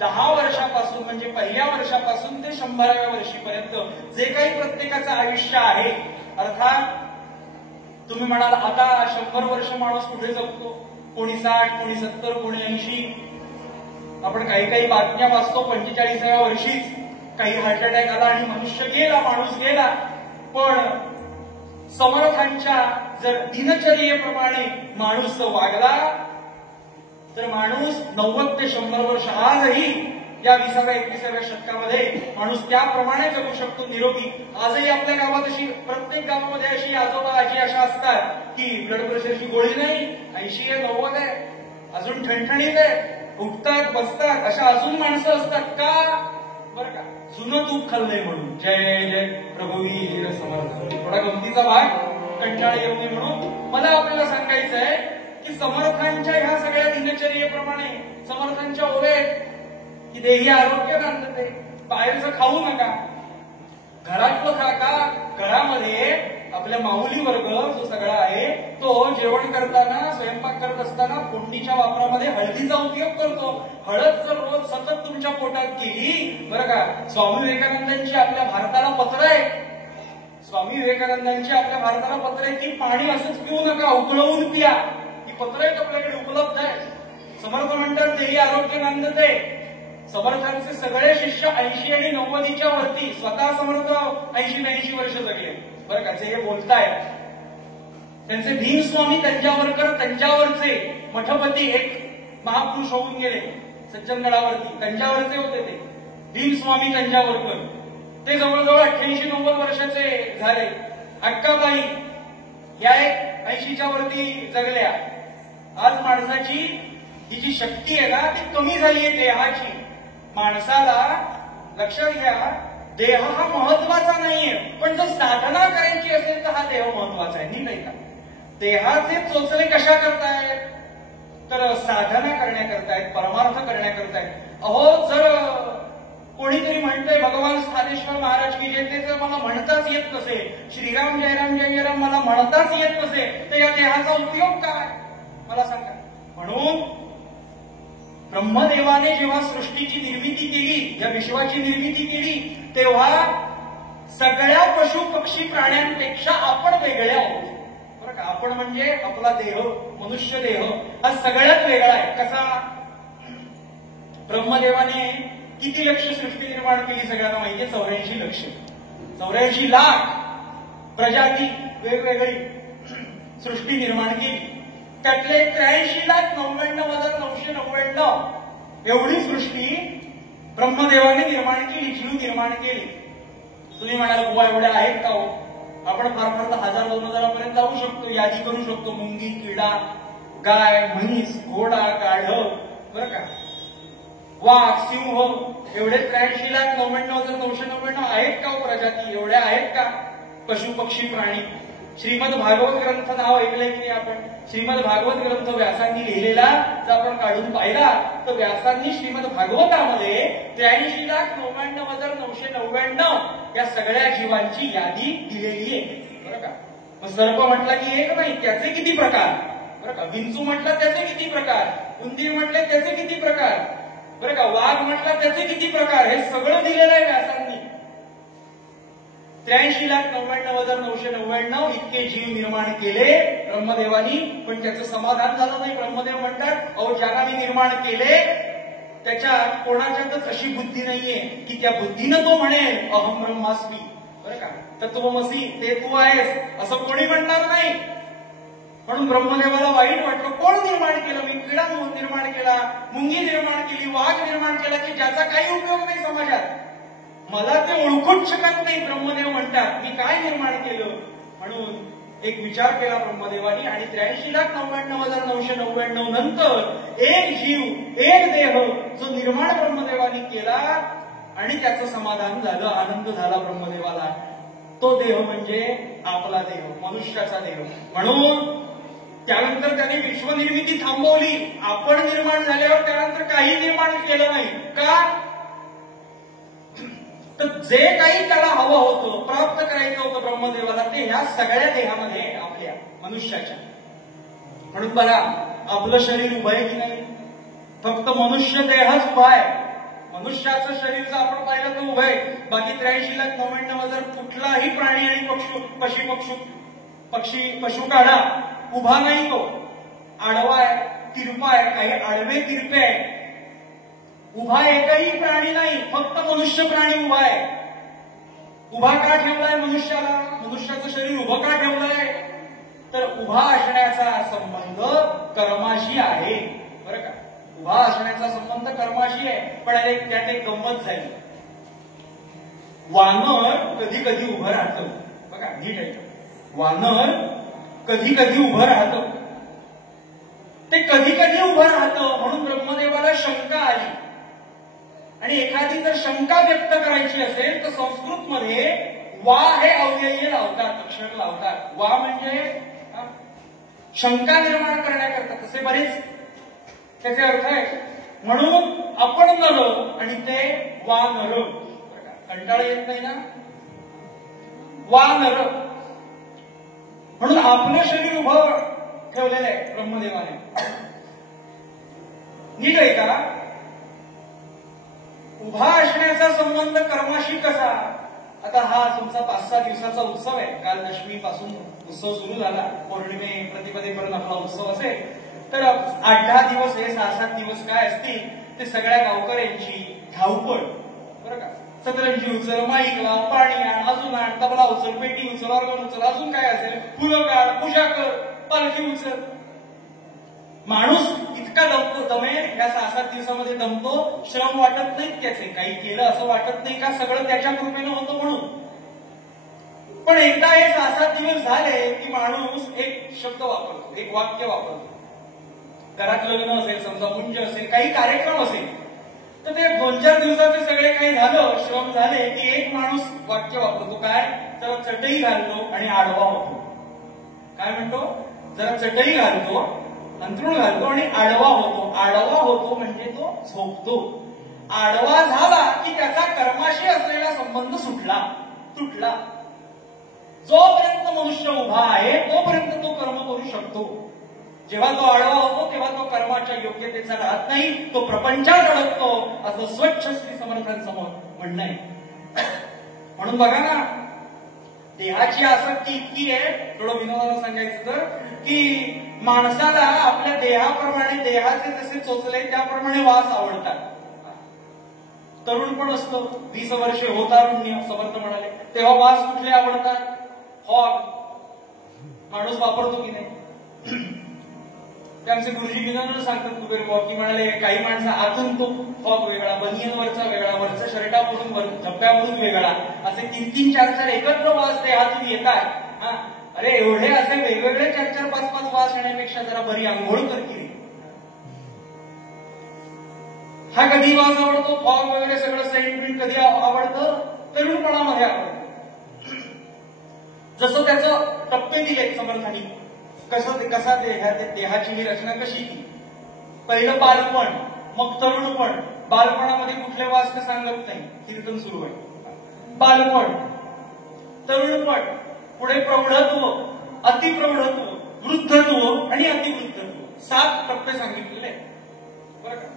10 वर्षापासून म्हणजे पहिल्या वर्षापासून ते 100व्या वर्षीपर्यंत जे काही प्रत्येकाचं आयुष्य आहे, अर्थात तुम्ही म्हणाल आता 100 वर्ष माणूस कुठे जगतो, कोणी 60, कोणी 70, कोणी 80. आपण काही बातम्या वाचतो 45व्या वर्षीच काही हार्ट अटॅक आला आणि मनुष्य गेला, माणूस गेला. पण समर्थांच्या जर दिनचर्येप्रमाणे माणूस वागला तर माणूस 90 ते 100 वर्ष आजही या 20व्या-21व्या शतकामध्ये माणूस त्याप्रमाणे जगू शकतो निरोगी. आजही आपल्या गावात अशी प्रत्येक गावामध्ये अशी आजोबा आजी अशा असतात की ब्लड प्रेशरची गोळी नाही, 80 आहे 90 आहे, अजून ठणठणीत आहे, उठतात बसतात, अशा अजून माणसं असतात. का बरं का, जुनं तूप खाल्लंय म्हणून. जय जय प्रभुवीर समर्थ. थोडा गमतीचा भाग, कंटाळा येऊ नये म्हणून मला आपल्याला सांगायचं आहे की समर्थांच्या ह्या सगळ्या दिनचर्येप्रमाणे समर्थांच्या ओव्यात की देही आरोग्य नांदते, बाहेरचं खाऊ नका, घरातलं खा. का घरामध्ये आपल्या माऊली वर्ग जो सगळा आहे तो जेवण करताना स्वयंपाक करत असताना फोडणीच्या वापरामध्ये हळदीचा उपयोग करतो. हळद जर रोज सतत तुमच्या पोटात गेली बरं का, स्वामी विवेकानंदांची आपल्या भारताला पत्र आहे, स्वामी विवेकानंदांची आपल्या भारताला पत्र आहे की पाणी असंच पिऊ नका, उकळवून पिया. ही पत्र आहेत आपल्याकडे उपलब्ध आहे. समर्थ म्हणतात देही आरोग्य नांदते. समर्थांचे सगळे शिष्य 80 आणि 90च्या वरती, स्वतः समर्थ 80-80 वर्ष जगले बरं का, जे हे बोलताय. त्यांचे भीमस्वामी तंजावरकर, तंजावरचे मठपती एक महापुरुष होऊन गेले सज्जनगडावरती, तंजावरचे होते ते भीमस्वामी तंजावरकर. ते जवळजवळ 88-90 वर्षाचे झाले. अक्काबाई या एक 80च्या वरती जगल्या. आज माणसाची ही जी शक्ती आहे ना ती कमी झाली आहे देहाची. माणसाला लक्षात घ्या, देह हा महत्वाचा नाहीये, पण जर साधना करायची असेल तर हा देह महत्वाचा आहे. नीट ऐका, देहाचे चोचले कशा करतायत, तर साधना करण्याकरतायत, परमार्थ करण्याकरतायत. अहो जर कोणीतरी म्हणतंय भगवान स्थानेश्वर महाराज की जय, ते जर मला म्हणताच येत नसे, श्रीराम जयराम जय जयराम मला म्हणताच येत नसे, तर या देहाचा उपयोग काय मला सांगा. म्हणून ब्रह्मदेवाने जेव्हा सृष्टीची निर्मिती केली, या विश्वाची निर्मिती केली, तेव्हा सगळ्या पशु पक्षी प्राण्यांपेक्षा आपण वेगळे आहोत. बरं का, आपण म्हणजे आपला देह, मनुष्य देह हा सगळ्यात वेगळा आहे. कसा? ब्रह्मदेवाने किती लक्ष सृष्टी निर्माण केली सगळ्यांना माहितीये? 84 लक्ष, 84 लाख प्रजाती वेगवेगळी सृष्टी निर्माण केली. त्यातले 83,99,999 एवढी सृष्टी ब्रह्मदेवाने निर्माण केली, जीव निर्माण केली. तुम्ही म्हणाल बुवा एवढ्या आहेत का हो? आपण फार फार 1000-2000 पर्यंत जाऊ शकतो, यादी करू शकतो. मुंगी, किडा, गाय, म्हैस, घोडा, गाढव, बरं का, वाघ, सिंह, एवढे 83,99,999 आहेत का हो प्रजाती? एवढ्या आहेत का पशु पक्षी प्राणी? श्रीमद भागवत ग्रंथ नाव ऐकलंय की नाही आपण? श्रीमद भागवत ग्रंथ व्यासांनी लिहिलेला जर आपण काढून पाहिला तर व्यासांनी श्रीमद भागवतामध्ये 83,99,999 या सगळ्या जीवांची यादी दिलेली आहे. बरं का, मग सर्प म्हटला की एक नाही, त्याचे किती प्रकार? बरं का, विंचू म्हटला त्याचे किती प्रकार? उंदीर म्हटले त्याचे किती प्रकार? बरं का, वाघ म्हटला त्याचे किती प्रकार? हे सगळं दिलेलं आहे व्यासांनी. 83,99,999 इतके जीव निर्माण केले ब्रह्मदेवानी, पण त्याचं समाधान झालं नाही. ब्रह्मदेव म्हणतात, अहो ज्याला मी निर्माण केले त्याच्यात कोणाच्यातच अशी बुद्धी नाहीये की त्या बुद्धीनं तो म्हणेल अहम ब्रह्मास्मी. बरं का, तत्वमसी ते तू आहेस असं कोणी म्हणणार नाही. म्हणून ब्रह्मदेवाला वाईट वाटलं, कोण निर्माण केलं? मी किडा निर्माण केला, मुंगी निर्माण केली, वाघ निर्माण केला की ज्याचा काही उपयोग नाही समाजात, मला ते ओळखूच शकत नाही. ब्रह्मदेव म्हणतात मी काय निर्माण केलं? म्हणून एक विचार केला ब्रह्मदेवानी आणि 83,99,999 नंतर एक जीव, एक देह जो निर्माण ब्रह्मदेवानी केला आणि त्याचं समाधान झालं, आनंद झाला ब्रह्मदेवाला. तो देह म्हणजे आपला देह, मनुष्याचा देह. म्हणून त्यानंतर त्याने विश्वनिर्मिती थांबवली. आपण निर्माण झाल्यावर त्यानंतर काही निर्माण केलं नाही. का? तर जे काही त्याला हवं होतं, प्राप्त करायचं होतं ब्रह्मदेवाला, ते ह्या सगळ्या देहामध्ये आपल्या मनुष्याच्या. म्हणून बघा, आपलं शरीर उभं आहे की नाही? फक्त मनुष्य देहच उभा आहे. मनुष्याचं शरीर जर आपण पाहिलं तर उभं आहे. बाकी 83,99,000 कुठलाही प्राणी आणि पशु काढा, उभा नाही. तो आडवा आहे, तिरपा आहे, काही आडवे तिरपे आहे. उभा एकही प्राणी नाही, फक्त मनुष्य प्राणी उभा आहे. उभा का ठेवलाय मनुष्याला? मनुष्याचं शरीर उभं का ठेवलंय? तर उभा असण्याचा संबंध कर्माशी आहे. बरं का, उभा असण्याचा संबंध कर्माशी आहे. पण त्यात एक गंमत झाली. वानर कधी कधी उभं राहतं. बघा नीट आहे, वानर कधी कधी उभं राहतं. ते कधी कधी उभं राहतं म्हणून ब्रह्मदेवाला शंका आली. आणि एखादी जर शंका व्यक्त करायची असेल तर संस्कृत मध्ये वा हे अव्यय लावतात, अक्षर लावतात. वा म्हणजे शंका निर्माण करण्याकरता. तसे बरेच त्याचे अर्थ आहेत. म्हणून आपण नर आणि ते वा नर. कंटाळा येत नाही ना? वा नर म्हणून आपलं शरीर उभं ठेवलेलं आहे ब्रह्मदेवाने. नीट आहे का? उभा असण्याचा संबंध कर्माशी कसा? आता हा तुमचा 5-6 दिवसाचा उत्सव आहे. काल दशमी पासून उत्सव सुरू झाला. पौर्णिमे प्रतिपदेपर्यंत आपला उत्सव असेल. तर 8-10 दिवस हे 6-7 दिवस काय असतील ते सगळ्या गावकऱ्यांची धावपळ. बरं का, सतरंजी उचल, माईक लाव, पाणी आण, अजून आण, तबला उचल, पेटी उचल, ऑर्गन उचल, अजून काय असेल, फुलं काढ, पूजा कर, पालखी उचल. माणूस इतका दमे या 6-7 दिवसामध्ये दमतो. श्रम वाटत नाहीत त्याचे, काही केलं असं वाटत नाही का सगळं त्याच्या कृपेनं होतं म्हणून. पण एकदा हे 6-7 दिवस झाले की माणूस एक शब्द वापरतो, एक वाक्य वापरतो. घरात लग्न असेल, समजा मुंज असेल, काही कार्यक्रम असेल, तर ते 2-4 दिवसाचे सगळे काही झालं, श्रम झाले की एक माणूस वाक्य वापरतो. काय? जरा चटई घालतो आणि आडवा होतो. काय म्हणतो? जरा चटई घालतो, अंथरूण घालतो आणि आडवा होतो. आडवा होतो म्हणजे तो झोपतो. आडवा झाला की त्याचा कर्माशी असलेला संबंध तुटला. जोपर्यंत मनुष्य उभा आहे तोपर्यंत तो कर्म करू शकतो. जेव्हा तो आडवा होतो तेव्हा तो कर्माच्या योग्यतेचा राहत नाही, तो प्रपंचात अडकतो, असं स्वच्छ श्री समर्थांसमोर म्हणणं आहे. म्हणून बघा ना, देहाची आसक्ती इतकी आहे, थोडं विनोदानं सांगायचं तर, की माणसाला आपल्या देहाप्रमाणे, देहाचे जसे चोचले त्याप्रमाणे वास आवडतात. तरुण पण असतो, 20 वर्षे होतारुण्य समर्थ म्हणाले, तेव्हा वास कुठले आवडतात? फॉग. माणूस वापरतो की नाही? ते आमचे गुरुजी विनोदानं सांगतात कुबेर भाऊ, की म्हणाले काही माणसं आतून तो फॉग वेगळा, बनियनवरचा वेगळा, वरचा शर्टावरून झप्प्यावरून वेगळा, असे 3-3, 4-4 एकत्र वास देहातून येतात. अरे एवढे असे वेगवेगळे 4-4, 5-5 वास येण्यापेक्षा जरा बरी आंघोळ कर की. हा कधी वास आवडतो? फॉग वगैरे सगळं सेंट कधी आवडतं? तरुणपणामध्ये आवडतं. जसं त्याचं टप्पे दिलेत समर्थांनी, कसा देहाची ही रचना कशी ती. पहिलं बालपण, मग तरुणपण. बालपणामध्ये कुठले वास ते सांगत नाही, कीर्तन सुरू आहे. बालपण, तरुणपण, पुढे प्रौढत्व, अतिप्रौढत्व, वृद्धत्व आणि अतिवृद्धत्व. 7 टप्पे सांगितलेले बरं का.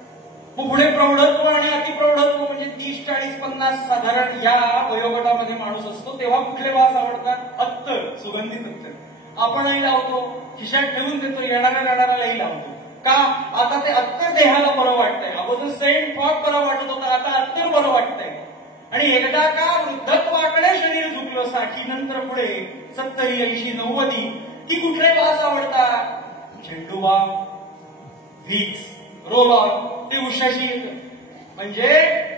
मग पुढे प्रौढत्व आणि अतिप्रौढत्व म्हणजे 30, 40, 50 साधारण या वयोगटामध्ये माणूस असतो. तेव्हा कुठले वास आवडतात? अत्तर, सुगंधित अत्तर. आपणही लावतो, खिशात ठेवून देतो, येणाऱ्यालाही लावतो. का? आता ते अत्तर देहाला बरं वाटतंय. अगोदर सेंट फॉग बरं वाटत होता, आता अत्तर बरं वाटतंय. आणि एकदा का वृद्धत्वाकडे शरीर झुकलं, 60 नंतर पुढे 70, 80, 90, ती कुठले वास आवडतात? झेंडूबाम, व्हिक्स, रोल ऑन, ते उशाशी येतं. म्हणजे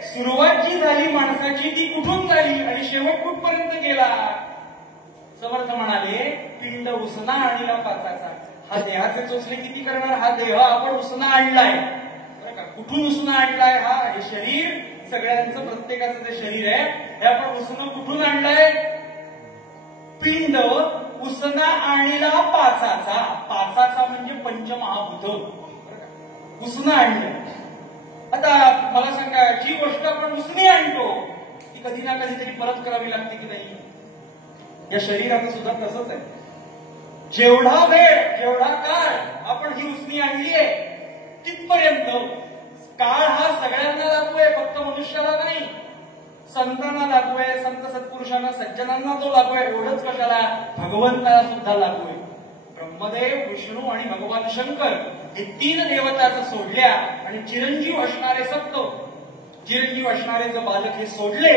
सुरुवात जी झाली माणसाची ती कुठून झाली आणि शेवट कुठपर्यंत गेला? समर्थ म्हणाले, पिंड उसना आणला पाचाचा. हा देहाचे चोचले किती करणार? हा देह आपण उसना आणलाय बरं का. कुठून उसना आणलाय? हे शरीर सगळ्यांचं, प्रत्येकाचं जे शरीर आहे हे आपण उसनं कुठून आणलंय? पिंड उसना आणला पाचाचा. पाचाचा म्हणजे पंचमहाभूत. उसना आणलं. आता मला सांगा, जी गोष्ट आपण उसने आणतो ती कधी ना कधीतरी परत करावी लागते की नाही? या शरीराचं सुद्धा तसंच आहे. जेवढा वेळ, जेवढा काळ आपण ही उसनी आणली आहे तिथपर्यंत काळ हा सगळ्यांना लागू आहे, फक्त मनुष्याला नाही. संतांना लागू आहे, संत सत्पुरुषांना, सज्जनांना तो लागू आहे. एवढंच कशाला? भगवंताला सुद्धा लागू आहे. ब्रह्मदेव, विष्णू आणि भगवान शंकर हे 3 देवताचं सोडल्या आणि चिरंजीव असणारे सप्त, चिरंजीव असणारे जर बालक हे सोडले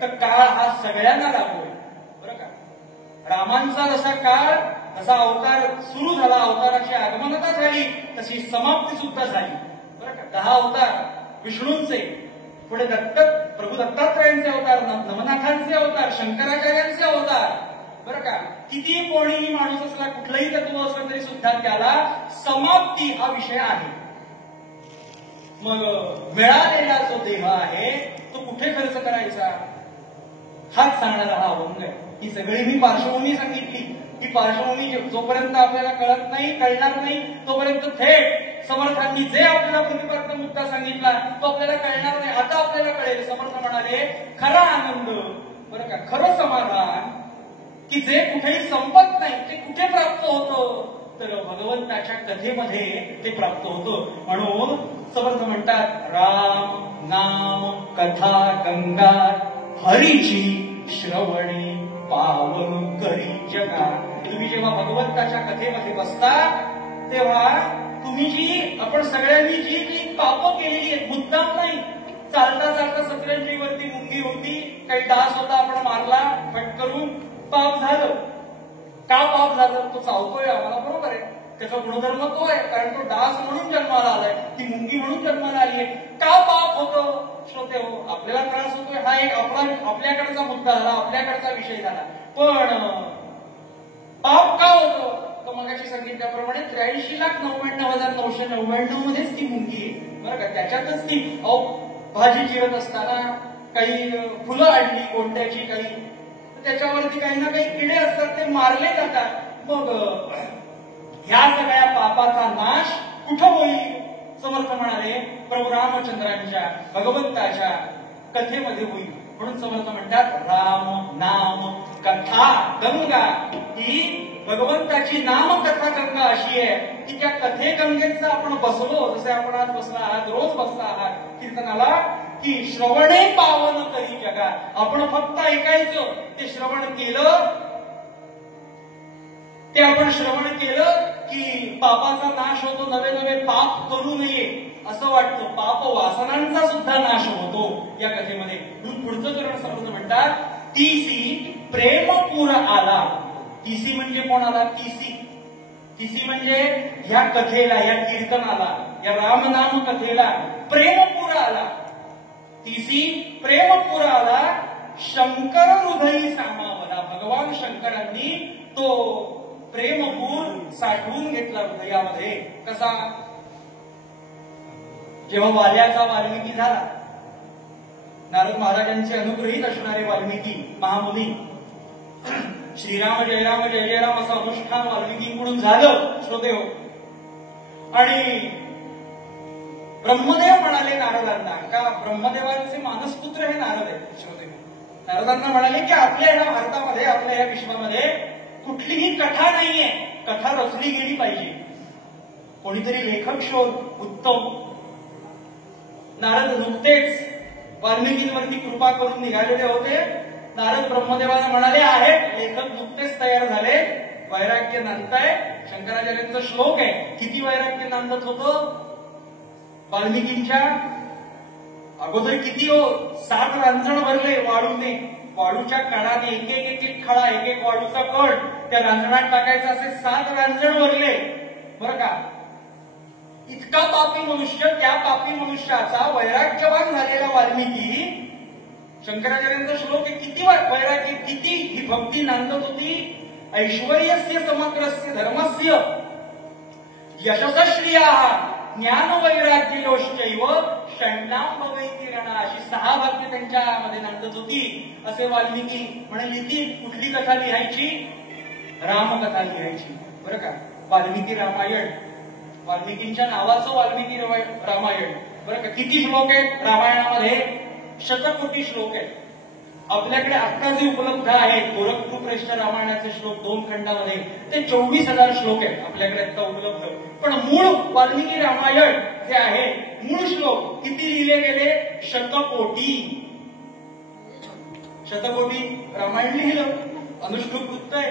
तर काळ हा सगळ्यांना लागू आहे बरं का. रामांचा जसा काळ, जसा अवतार सुरू झाला, अवताराची आगमनता झाली, तशी समाप्ती सुद्धा झाली बरं का. 10 अवतार विष्णूंचे, पुढे प्रभू दत्तात्रयांचे अवतार, नवनाथांचे अवतार, शंकराचार्यांचे अवतार बरं का. किती कोणीही माणूस असला, कुठलंही तत्व असलं तरी सुद्धा त्याला समाप्ती हा विषय आहे. मग मिळालेला जो देह आहे तो कुठे खर्च करायचा? हाच सांगणारा हा अभंग आहे. ही सगळी मी पार्श्वभूमी सांगितली. ही पार्श्वभूमी जोपर्यंत आपल्याला कळत नाही, कळणार नाही, तोपर्यंत थेट समर्थांनी जे आपल्याला प्रतिपाद्य मुद्दा सांगितला तो आपल्याला कळणार नाही. आता आपल्याला कळेल. समर्थ म्हणाले, खरा आनंद बरं का, खरं समाधान की जे कुठेही संपत नाही ते कुठे प्राप्त होतं? तर भगवंताच्या कथेमध्ये ते प्राप्त होतं. म्हणून समर्थ म्हणतात, राम नाम कथा गंगा हरीची श्रवणे पावन करी जगा. तुम्ही जेव्हा भगवंताच्या कथेमध्ये बसता तेव्हा तुम्ही जी, आपण सगळ्यांनी जी पापं केलेली आहेत, मुद्दाम नाही, चालता चालता सतरंजीवरती मुंगी होती, काही डास होता, आपण मारला फट करून, पाप झालं. का पाप झालं? तो चावतोय आम्हाला, बरोबर आहे, त्याचा गुणधर्म तो आहे, कारण तो डास म्हणून जन्माला आलाय, ती मुंगी म्हणून जन्माला आली आहे. का पाप होतं? श्रोते हो, आपल्याला त्रास होतोय, हा एक आपल्याकडचा मुद्दा झाला, आपल्याकडचा विषय झाला. पण पाप का होतं? तर मगाशी सांगितल्याप्रमाणे 83,99,999 मध्येच ती मुंगी आहे, बरं का. त्याच्यातच ती भाजी चिरत असताना काही फुलं आणली कोणत्याची, काही त्याच्यावरती काही ना काही किडे असतात, ते मारले जातात. मग ह्या सगळ्या पापाचा नाश कुठं होईल? समर्थ म्हणाले प्रभू रामचंद्रांच्या भगवंताच्या कथेमध्ये होईल. म्हणून समर्थ म्हणतात राम नाम कथा गंगा, ही भगवंताची नामकथा गंगा अशी आहे की त्या कथे गंगेचा आपण बसलो, जसे आपण आज बसला आहात, रोज बसला आहात कीर्तनाला, की श्रवणे पावन करी जगा. आपण फक्त ऐकायचं, ते श्रवण केलं, ते आपण श्रवण केलं की पापाचा नाश होतो, नवे नवे पाप करू नये असं वाटतं, पाप वासनांचा सुद्धा नाश होतो या कथेमध्ये. म्हणून पुढचं करण समर्थ म्हणतात तीसी प्रेमपूर आला. तीसी म्हणजे कोणाला? तीसी म्हणजे ह्या कथेला, या कीर्तनाला, या रामनाम कथेला प्रेमपूर आला. तीसी प्रेमपूर आला, शंकर हृदयी सामावला. भगवान शंकरांनी तो प्रेमपूर साठवून घेतला हृदयामध्ये. कसा? जेव्हा वाल्याचा वाल्मिकी झाला, नारद महाराजांचे अनुग्रहित असणारे वाल्मिकी महामुनी, श्रीराम जय राम जय जय राम असं अनुष्ठान वाल्मिकींकडून झालं श्रोतेहो. आणि ब्रह्मदेव म्हणाले नारदांना, का ब्रह्मदेवांचे मानसपुत्र हे नारद आहेत श्रोतेहो. नारदांना म्हणाले की आपल्या या भारतामध्ये, आपल्या या विश्वामध्ये कुठलीही कथा नाहीये, कथा रचली गेली पाहिजे, कोणीतरी लेखक शोध उत्तम. नारद नुकतेच वाल्मिकींवरती कृपा करून निघालेले होते. नारद ब्रह्मदेवाला म्हणाले, आहेत लेखक नुकतेच तयार झाले, वैराग्य नांदताय. शंकराचार्यांचा श्लोक आहे, किती वैराग्य नांदत होतं वाल्मिकींच्या अगोदर, किती हो, 7 रांजण भरले वाळूने, वाळूच्या कणाने एक एक खळा, एक वाळूचा कण त्या रांजणात टाकायचा, असे 7 रांजण भरले, बरं का. इतका पापी मनुष्य, त्या पापी मनुष्याचा वैराग्यवान झालेला वाल्मिकी, शंकराचार्यांचा श्लोक आहे, किती वैराग्य, किती ही भक्ती नांदत होती. ऐश्वर्यस्य समग्रस्य धर्मस्य यशस्श्रिया ज्ञान वैराग्य योश्चैव षण्णाम भवैति रणा, अशी 6 भाग्य त्यांच्यामध्ये नांदत होती. असे वाल्मिकी म्हणाली, ती कुठली कथा लिहायची? रामकथा लिहायची, बरं का. वाल्मिकी रामायण, वाल्मिकींच्या नावाचं वाल्मिकी रामायण, बरं का. किती श्लोक आहेत रामायणामध्ये? शतकोटी श्लोक आहेत. आपल्याकडे आता जे उपलब्ध आहेत गोरखपूर प्रेसच्या रामायणाचे श्लोक 2 खंडामध्ये, ते 24,000 श्लोक आहेत आपल्याकडे आता उपलब्ध. पण मूळ वाल्मिकी रामायण जे आहे, मूळ श्लोक किती लिहिले गेले? शतकोटी. शतकोटी रामायण लिहिलं, अनुष्ठुप वृत्त आहे.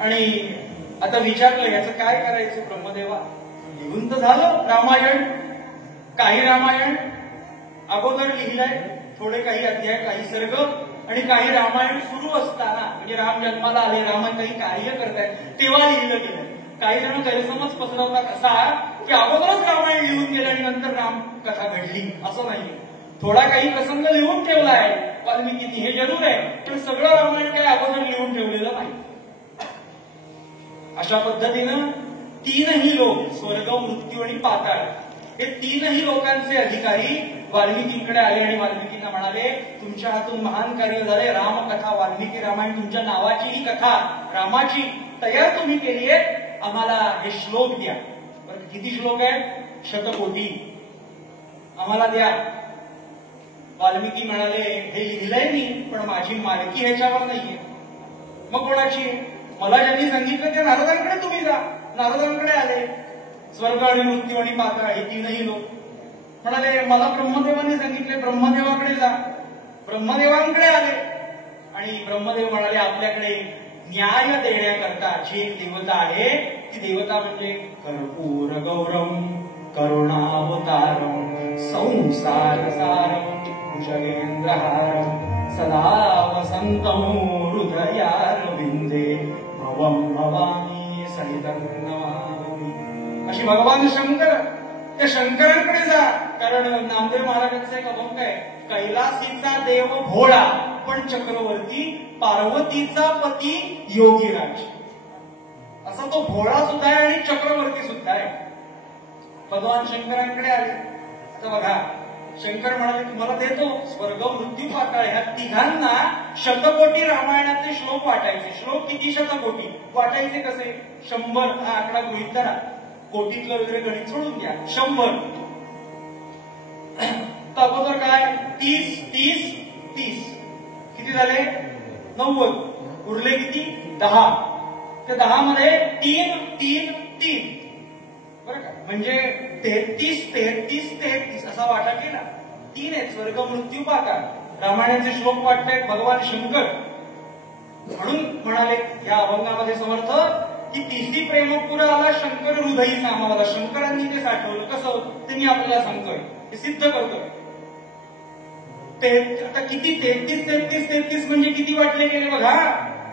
आणि आता विचारलं याचं काय करायचं ब्रह्मदेवा? लिहून तर झालं रामायण, काही रामायण अगोदर लिहिलंय, थोडे काही अध्याय, काही सर्ग, आणि काही रामायण सुरू असताना, म्हणजे राम जन्माला आले, राम काही कार्य करतायत तेव्हा लिहिलं गेलं. काही जण गैरसमज पसरवतात असा की अगोदरच रामायण लिहून गेलं आणि नंतर राम कथा घडली, असं नाहीये. थोडा काही प्रसंग लिहून ठेवलाय वाल्मिकींनी, हे जरूर आहे, पण सगळं रामायण काही अगोदर लिहून ठेवलेलं नाही. अशा पद्धतीनं 3ही लोक, स्वर्ग, मृत्यू आणि पाताळ, हे 3ही लोकांचे अधिकारी वाल्मिकींकडे आले आणि वाल्मिकींना म्हणाले, तुमच्या हातून महान कार्य झाले, रामकथा, वाल्मिकी रामायण, तुमच्या नावाची ही कथा रामाची तयार तुम्ही केली आहे, आम्हाला हे श्लोक द्या. बरं, किती श्लोक आहेत? शतकोटी. आम्हाला द्या. वाल्मिकी म्हणाले, हे लिहिलंय मी, पण माझी मालकी ह्याच्यावर नाहीये. मग कोणाची? मला ज्यांनी सांगितलं त्या नारदांकडे तुम्ही जा. नारदांकडे आले. स्वर्ग आणि मृत्यू आणि पाताळ हे 3ही लोक म्हणाले, मला ब्रह्मदेवाने सांगितले, ब्रह्मदेवाकडे जा. ब्रह्मदेवांकडे आले आणि ब्रह्मदेव म्हणाले, आपल्याकडे न्याय देण्याकरता जी एक देवता आहे, ती देवता म्हणजे कर्पूर गौरम. करुणावतारं संसारसारं भुजगेन्द्रहारं सदा वसन्तं हृदयारविन्दे भवं भवानी सहितं नमामि. अशी भगवान शंकर, त्या शंकरांकडे जा. कारण नामदेव महाराजांचा एक अभंग आहे, कैलासीचा देव भोळा पण चक्रवर्ती, पार्वतीचा पती योगीराज. असा तो भोळा सुद्धा आहे आणि चक्रवर्ती सुद्धा आहे. भगवान शंकरांकडे आले. आता बघा, शंकर म्हणाले तुम्हाला देतो स्वर्ग मृत्यू पाताळ. ह्या तिघांना शतकोटी रामायणाचे श्लोक वाटायचे. श्लोक किती? शतकोटी. वाटायचे कसे? 100 हा आकडा गृहीत करा. कोटीतलं वगैरे गणित सोडून द्या. 100 तर अगोदर काय? 30 30 30 किती झाले? 90. उरले किती? 10. त्या 10 मध्ये 3 3 3 बरं का? म्हणजे 33 33 33 असा वाटा केला. 3 आहेत स्वर्ग मृत्यू पाताळ. रामायणाचे श्लोक वाटतायत भगवान शंकर. म्हणून म्हणाले या अभंगामध्ये समर्थ की तिसी प्रेमपुरा आला शंकर हृदयी सामावला. शंकरांनी ते साठवलं. कसं? ते मी आपल्याला सांगतोय, ते सिद्ध करतोय. आता किती? 33 33 33 म्हणजे किती वाटले गेले बघा.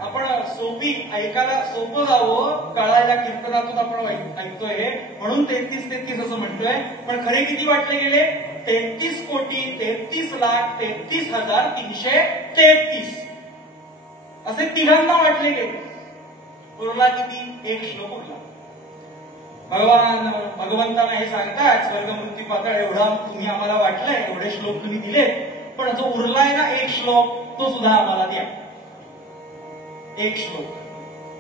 आपण सोपी ऐकायला सोपं जावं, कळायला कीर्तनातून आपण ऐकतोय म्हणून 33 33 असं म्हणतोय. पण खरे किती वाटले गेले? 33 कोटी 33 लाख 33,333 असे तिघांना वाटले गेले. उरला किती? एक श्लोक उरला. भगवंतांना हे सांगतात स्वर्ग मृत्यू पाताळ एवढा तुम्ही आम्हाला वाटलंय, एवढे श्लोक तुम्ही दिले, पण जो उरलाय ना एक श्लोक, तो सुद्धा आम्हाला द्या. एक श्लोक.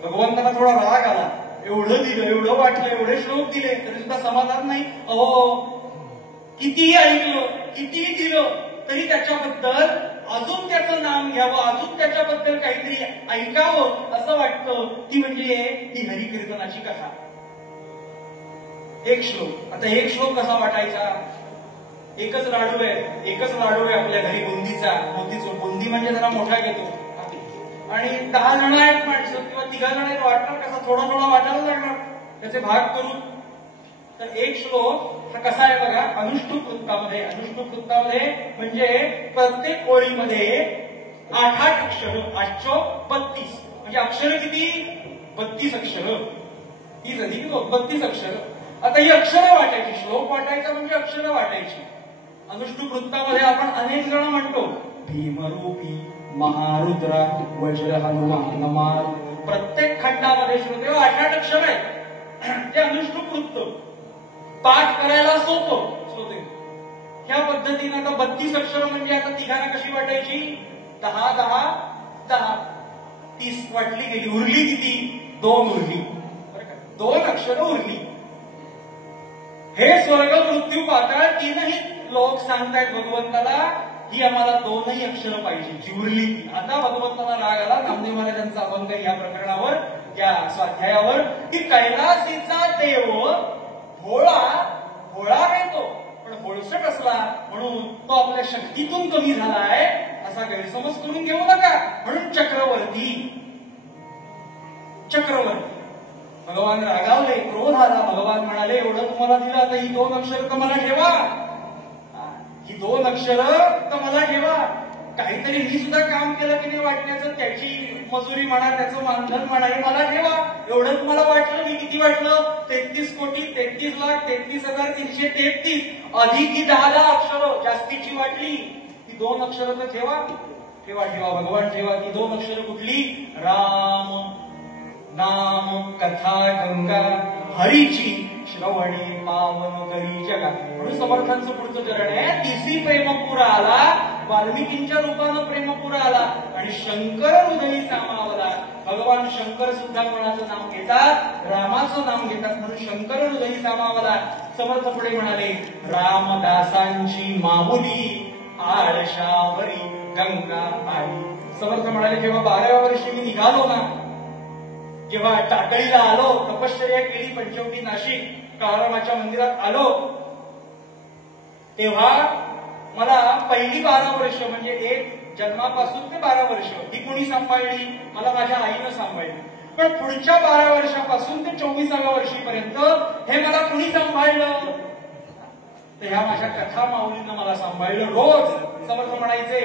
भगवंतांना थोडा राग आला. एवढं दिलं, एवढं वाटलं, एवढे श्लोक दिले तरी सुद्धा समाधान नाही. अहो, कितीही ऐकलं, कितीही दिलं तरी त्याच्याबद्दल अजून त्याचं नाम घ्यावं, अजून त्याच्याबद्दल काहीतरी ऐकावं असं वाटतं. ती म्हणजे ती हरिकीर्तनाची कथा. एक श्लोक. आता एक श्लोक कसा वाटायचा? एकच लाडू आहे, एकच लाडू आहे आपल्या घरी बुंदीचा. मोतीचूर बुंदी म्हणजे जरा मोठा घेतो आणि 10 जण आहेत माणसं किंवा 3 जण आहेत. वाटणार कसा? थोडा थोडा वाटायला लागणार त्याचे भाग करून. तर एक श्लोक हा कसा आहे बघा. अनुष्टुप वृत्तामध्ये, अनुष्टुप वृत्तामध्ये म्हणजे प्रत्येक ओळीमध्ये 8 अक्षर, 832 म्हणजे अक्षर किती? 32 अक्षर. 30 अधिक 32 अक्षर. आता ही अक्षरं वाटायची. श्लोक वाटायचा म्हणजे अक्षरं वाटायची. अनुष्टुप वृत्तामध्ये आपण अनेक जण म्हणतो भीमरूपी महारुद्रा वज्र हनुमान नमार. प्रत्येक खंडामध्ये श्रोते 8 अक्षर आहेत. ते अनुष्टुप वृत्त पाठ करायला सोपं श्रोते. ह्या पद्धतीने आता 32 अक्षर म्हणजे आता तिघांना कशी वाटायची? 10 10 10 30 वाटली गेली. उरली किती? 2 उरली. 2 अक्षर उरली. हे स्वर्ग मृत्यू पाताळ तीनही लोक सांगतायत भगवंताला ही आम्हाला 2ही अक्षरं पाहिजे, जी उरली. आता भगवंताला राग आला. नामदेव महाराजांचा अभंग या प्रकरणावर, या स्वाध्यायावर, की कैलासीचा देव भोळा भोळा आहे तो, पण भोळसट असला म्हणून तो आपल्या शक्तीतून कमी झालाय असा गैरसमज करून घेऊ नका. म्हणून चक्रवर्ती चक्रवर्ती. भगवान रागावले, क्रोध आला. भगवान म्हणाले एवढं तुम्हाला दिलं, आता ही 2 अक्षर तर मला ठेवा. ही 2 अक्षर तर मला ठेवा. काहीतरी मी सुद्धा काम केलं की नाही वाटण्याचं, त्याची मजुरी म्हणा, त्याचं मानधन म्हणा, हे मला ठेवा. एवढं तुम्हाला वाटलं. मी किती वाटलं? 33 कोटी 33 लाख 33,333 अधिक ही 10 अक्षरं जास्तीची वाटली. ती 2 अक्षरं तर ठेवा ठेवा ठेवा. भगवान ठेवा. ती 2 अक्षरं कुठली? राम नाम कथा गंगा हरीची श्रवणे पावन करी जगा. म्हणून समर्थांचं पुढचं चरण आहे, तिसी प्रेमपुरा आला. वाल्मिकींच्या रूपानं प्रेमपुरा आला आणि शंकर हृदयी सामावला. भगवान शंकर सुद्धा कोणाचं नाम घेतात? रामाचं नाम घेतात. म्हणून शंकर हृदयी सामावला. समर्थ पुढे म्हणाले, रामदासांची माहुली आळशावरी गंगा आली. समर्थ म्हणाले, जेव्हा 12व्या वर्षी मी निघालो ना, जेव्हा टाकळीला आलो, तपश्चर्या केली, पंचवटी नाशिक काळारामाच्या मंदिरात आलो, तेव्हा मला पहिली 12 वर्ष म्हणजे एक जन्मापासून ते 12 वर्ष ही कोणी सांभाळली? मला माझ्या आईनं सांभाळली. पण पुढच्या 12 वर्षापासून ते 24व्या वर्षीपर्यंत हे मला कुणी सांभाळलं? तर ह्या माझ्या कथा माऊलीनं मला सांभाळलं. रोज समर्थ म्हणायचे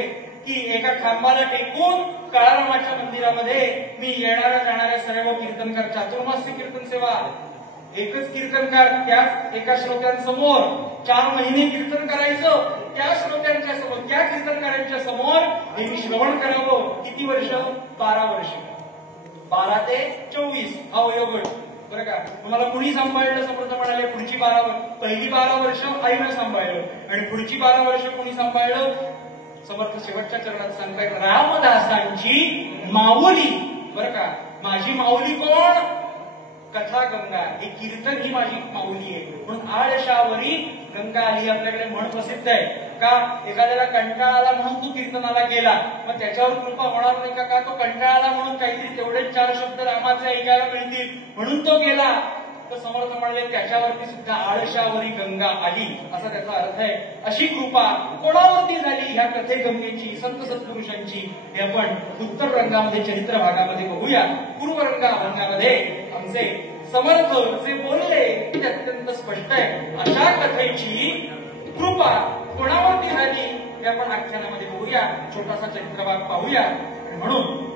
की एका खांबाला टेकून काळारामाच्या मंदिरामध्ये मी येणाऱ्या जाणाऱ्या सर्व कीर्तनकार, चातुर्मास्य कीर्तन सेवा, एकच कीर्तनकार त्याच एका श्रोत्यांसमोर 4 महिने कीर्तन करायचं, त्या श्रोत्यांच्या समोर, त्या कीर्तनकारांच्या समोर हे मी श्रवण करावं. किती वर्ष? 12 वर्ष. 12 ते 24 हा वयोगट बरं का. तुम्हाला कुणी सांभाळलं? समर्थ म्हणाले पुढची 12 वर्ष, पहिली 12 वर्ष आईनं सांभाळलं आणि पुढची 12 वर्ष कुणी सांभाळलं? समर्थ शेवटच्या चरणात सांगतायत रामदासांची माऊली बरं का. माझी माऊली कोण? कथा गंगा. हे कीर्तन ही माझी माऊली आहे. म्हणून आळशावरी गंगा आली. आपल्याकडे म्हण प्रसिद्ध आहे का एखाद्याला कंटाळा आला म्हणून तू कीर्तनाला गेला, मग त्याच्यावर कृपा होणार नाही का? का तो कंटाळा म्हणून काहीतरी तेवढेच 4 शब्द रामाचे ऐकायला मिळतील म्हणून तो गेला. तर समर्थ म्हणले त्याच्यावरती सुद्धा आळशावरी गंगा आली असा त्याचा अर्थ आहे. अशी कृपा कोणावरती झाली ह्या कथे गंगेची, संत सत्पुरुषांची, हे आपण उत्तर रंगामध्ये चरित्र भागामध्ये बघूया. पूर्व रंगामध्ये आमचे समर्थ जे बोलले ते अत्यंत स्पष्ट आहे. अशा कथेची कृपा कोणावरती झाली हे आपण आख्यानामध्ये बघूया. छोटासा चरित्र भाग पाहूया. म्हणून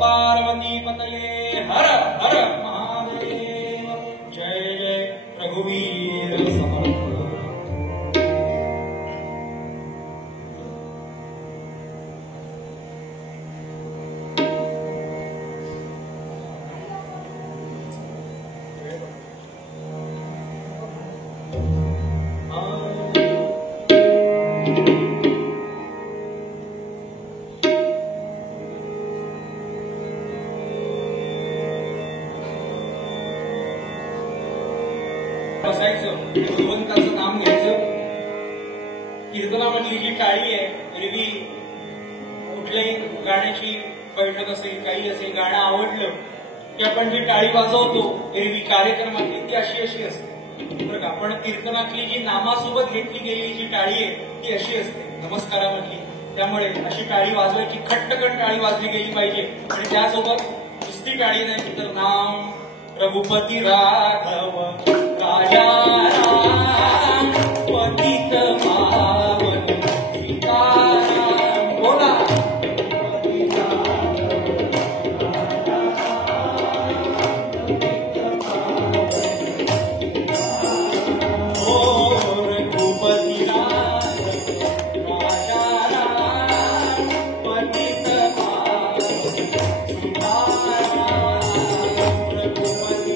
पार्वती पतये हर हर महादेव. जय जय रघुवीर समर्थ. बसायचं, भगवंताचं नाम घ्यायचं. कीर्तनामधली जी टाळी आहे, एरवी कुठल्याही गाण्याची बैठक असेल, काही असेल, गाणं आवडलं की आपण जी टाळी वाजवतो एरवी कार्यक्रमातली ती अशी अशी असते बरं का. पण कीर्तनातली जी नामासोबत घेतली गेलेली जी टाळी आहे ती अशी असते नमस्कारामधली. त्यामुळे अशी टाळी वाजवायची, खट्टकट टाळी वाजली गेली पाहिजे. आणि त्यासोबत नुसती टाळी नाही तर नाम रघुपती राघव राजा राम पतित पावन सीताराम. बोला रघुपती राघव राजा राम पतित पावन सीताराम. रघुपती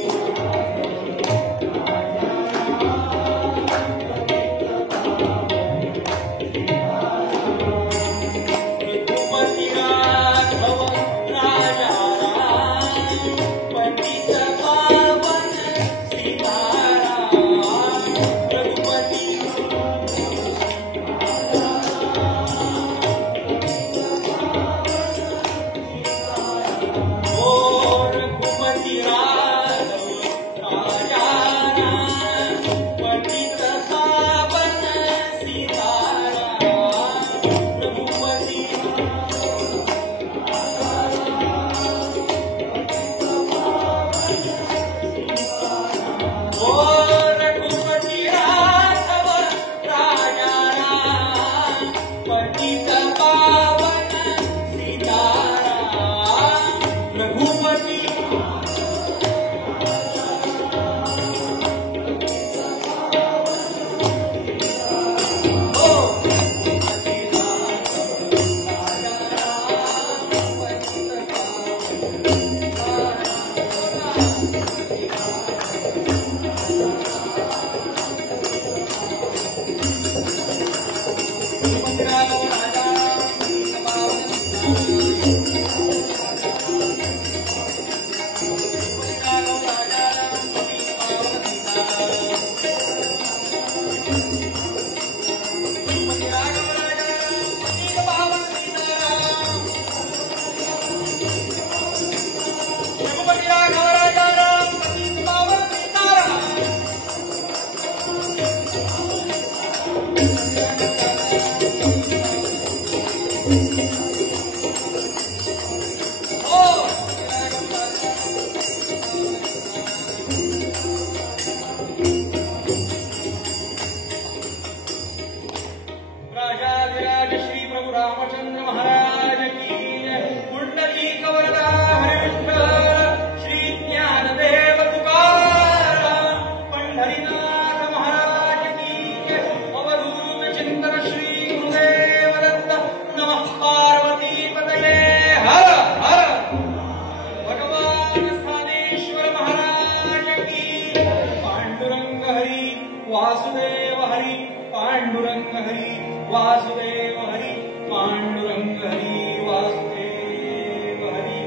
वासुदेव हरी पांडुरंग हरी वासुदेव हरी पांडुरंग हरी वासुदेव हरी.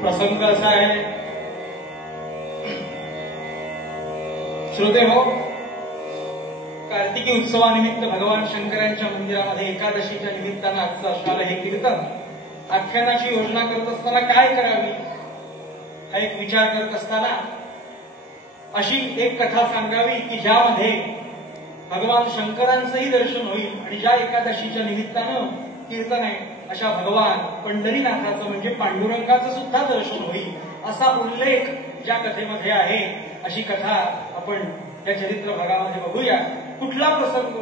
प्रसंग असा आहे श्रोते हो, कार्तिकी उत्सवानिमित्त भगवान शंकरांच्या मंदिरामध्ये एकादशीच्या निमित्तानं आजचं असणारं हे कीर्तन आख्यानाची योजना करत असताना काय करावी हा एक विचार करत असताना अशी एक कथा सांगावी की ज्यामध्ये भगवान शंकरांचंही दर्शन होईल आणि ज्या एकादशीच्या निमित्तानं कीर्तन आहे अशा भगवान पंढरीनाथाचं म्हणजे पांडुरंगाचं सुद्धा दर्शन होईल असा उल्लेख ज्या कथेमध्ये आहे. अशी कथा आपण या चरित्र भागामध्ये बघूया. कुठला प्रसंग?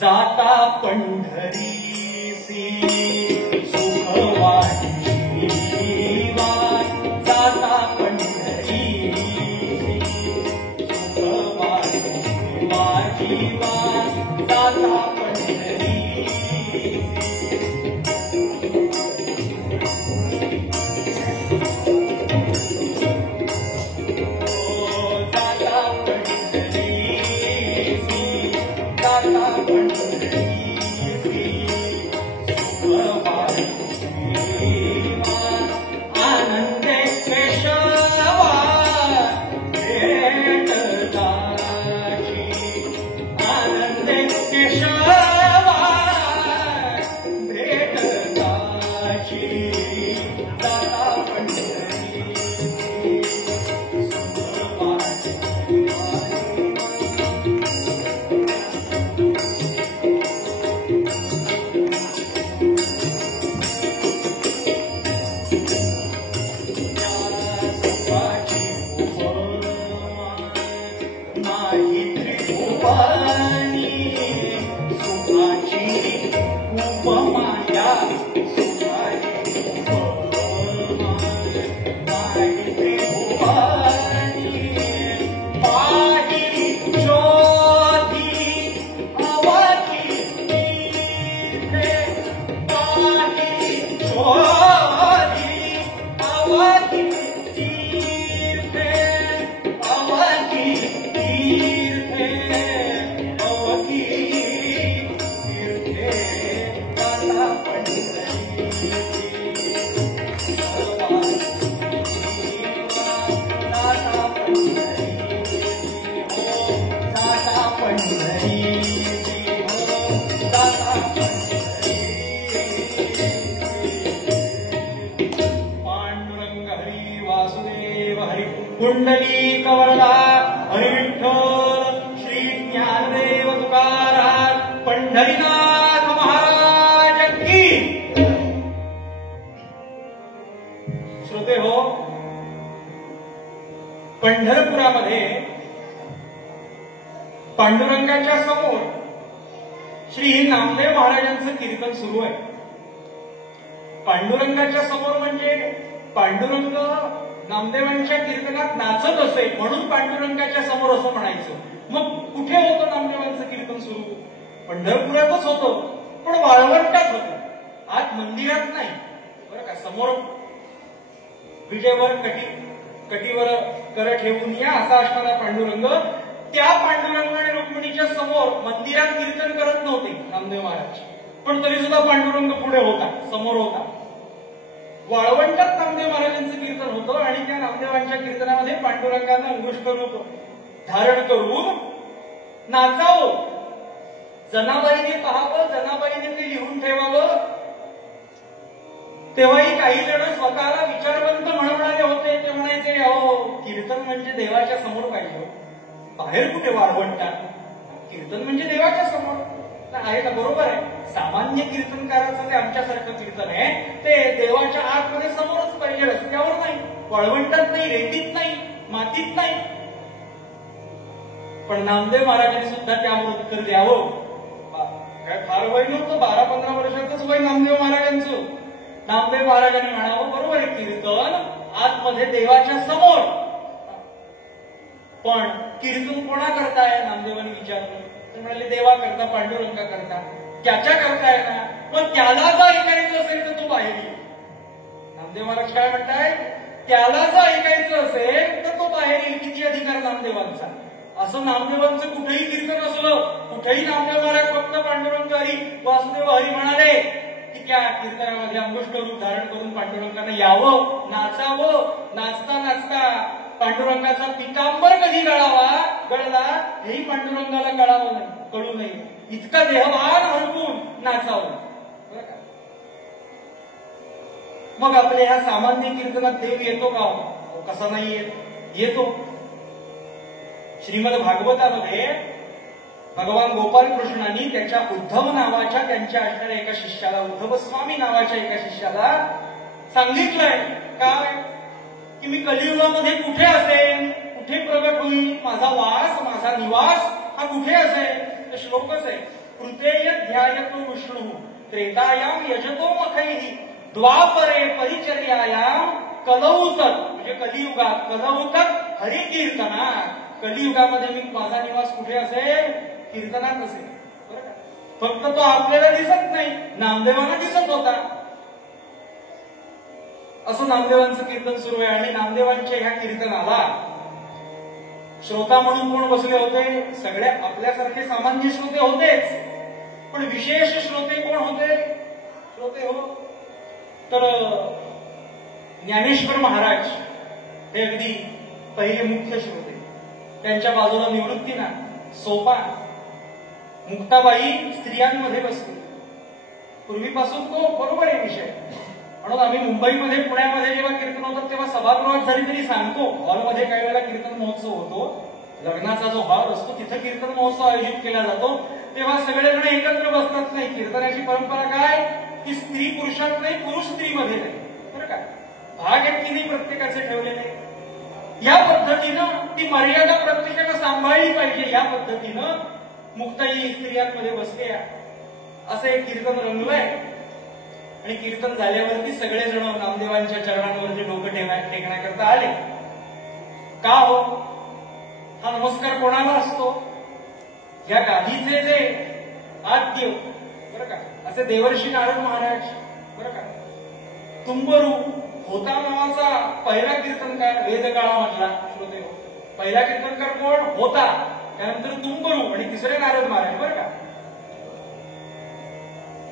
जाता पंढरीसी सुखवाटी जाता पंढरी सुखवाटी जाता पंढरी कुंडली कवरला हरी विठ्ठल श्री ज्ञानदेव तुकाराम पंढरीनाथ महाराज की. श्रोते हो, पंढरपुरामध्ये पांडुरंगाच्या समोर श्री नामदेव महाराजांचं कीर्तन सुरू आहे. पांडुरंगाच्या समोर म्हणजे पांडुरंग नामदेवांच्या कीर्तनात नाचत असे म्हणून पांडुरंगाच्या समोर असं म्हणायचं. मग कुठे होतं नामदेवांचं कीर्तन सुरू? पंढरपुरातच होतं, पण वाळवंटात होतं, आत मंदिरात नाही बरं का. समोर विजेवर कटीवर कर ठेवून या असा असणारा पांडुरंग, त्या पांडुरंग आणि रुक्मिणीच्या समोर मंदिरात कीर्तन करत नव्हते नामदेव महाराज, पण तरी सुद्धा पांडुरंग पुढे होता, समोर होता. वाळवंटात नामदेव महाराजांचं कीर्तन होतं आणि त्या नामदेवांच्या कीर्तनामध्ये पांडुरंगानं अंगुष्ठ रूप धारण करून नाचावं, जनाबाईने पाहावं, जनाबाईने ते लिहून ठेवावं. तेव्हाही काही जण स्वतःला विचारवंत म्हणवणारे होते. ते म्हणायचे अहो कीर्तन म्हणजे देवाच्या समोर पाहिजे, बाहेर कुठे वाळवंटात, कीर्तन म्हणजे देवाच्या समोर आहे का? बरोबर आहे. सामान्य कीर्तनकाराचं जे आमच्यासारखं कीर्तन आहे ते देवाच्या आतमध्ये समोरच पाहिजे, रस्त्यावर नाही, वाळवंटात नाही, रेतीत नाही, मातीत नाही. पण नामदेव महाराजांनी सुद्धा त्यावर उत्तर द्यावं. काय फार वय नव्हतं, 12-15 वर्षाचंच वय नामदेव महाराजांचं. नामदेव महाराजांनी म्हणावं बरोबर आहे, कीर्तन आतमध्ये देवाच्या समोर, पण कीर्तन कोणा करताय? नामदेवांनी विचारलं तर म्हणाले देवा करता, पांडुरंगा करता. त्याच्या करताय ना, पण त्याला जर ऐकायचं असेल तर तो बाहेर येईल. नामदेव महाराज काय म्हणताय? त्याला जर ऐकायचं असेल तर तो बाहेर येईल. किती अधिकार नामदेवांचा? असं नामदेवांचं कुठेही कीर्तन असलं, कुठेही नामदेव महाराज फक्त पांडुरंग हरी वासुदेव हरी म्हणाले की त्या कीर्तनामध्ये अंगुष्ठ रूप धारण करून पांडुरंगाने यावं, नाचावं. नाचता नाचता पांडुरंगाचा पितांबर कधी गळला हेही पांडुरंगाला कळू नये इतका देहभान हरपून नाचावं. मग आपल्या ह्या सामान्य कीर्तनात देव येतो का? कसा नाही येतो. श्रीमद भागवतामध्ये भगवान गोपाल कृष्णांनी त्याच्या उद्धव नावाच्या त्यांच्या असणाऱ्या एका शिष्याला, उद्धव स्वामी नावाच्या एका शिष्याला सांगितलंय काय की मी कलियुगामध्ये कुठे असेन, कुठे प्रगट होईल, माझा वास, माझा निवास हा कुठे असेल. श्लोकच आहे, कृतेय ध्यायतो विष्णू त्रेतायाम यजतो मखैहि द्वापरे परिचर्यायाम कलौतक, म्हणजे कलियुगात कलौतक हरिकीर्तनात. कलियुगामध्ये मी माझा निवास कुठे असेल? कीर्तनात असेल. बरं का? फक्त तो आपल्याला दिसत नाही, नामदेवांना दिसत होता. असं नामदेवांचं कीर्तन सुरू आहे. आणि नामदेवांच्या ह्या कीर्तनाला श्रोता म्हणून कोण बसले होते? सगळे आपल्यासारखे सामान्य श्रोते होतेच, पण विशेष श्रोते कोण होते? श्रोते हो तर ज्ञानेश्वर महाराज हे अगदी पहिले मुख्य श्रोते. त्यांच्या बाजूला निवृत्तीनाथ, सोपान, मुक्ताबाई स्त्रियांमध्ये बसले. पूर्वीपासून तो बरोबर आहे विषय. म्हणून आम्ही मुंबईमध्ये, पुण्यामध्ये जेव्हा कीर्तन होतात तेव्हा सभागृहात जरी तरी सांगतो, हॉलमध्ये काही वेळेला कीर्तन महोत्सव होतो, लग्नाचा जो हॉल असतो तिथे कीर्तन महोत्सव आयोजित केला जातो, तेव्हा सगळेजण एकत्र बसतात नाही. कीर्तनाची परंपरा काय की स्त्री पुरुषात नाही, पुरुष स्त्रीमध्ये नाही. बरं का? भाग आहेत की नाही प्रत्येकाचे ठेवलेले. या पद्धतीनं ती मर्यादा प्रत्येकानं सांभाळली पाहिजे. या पद्धतीनं मुक्ताई स्त्रियांमध्ये बसले. असं एक कीर्तन रंगलंय. आणि कीर्तन झाल्यावरती सगळेजण नामदेवांच्या चरणांवरती डोकं टेकण्याकरता आले. का हो? हा नमस्कार कोणाला असतो? या गादीचे जे आद्य, बरं का, असे देवर्षी नारद महाराज, बरं का, तुंबरू होता नावाचा पहिला कीर्तनकार वेदकाळामधला श्रोते. पहिला कीर्तनकार कोण होता, त्यानंतर तुंबरू आणि तिसरे नारद महाराज. बरं का?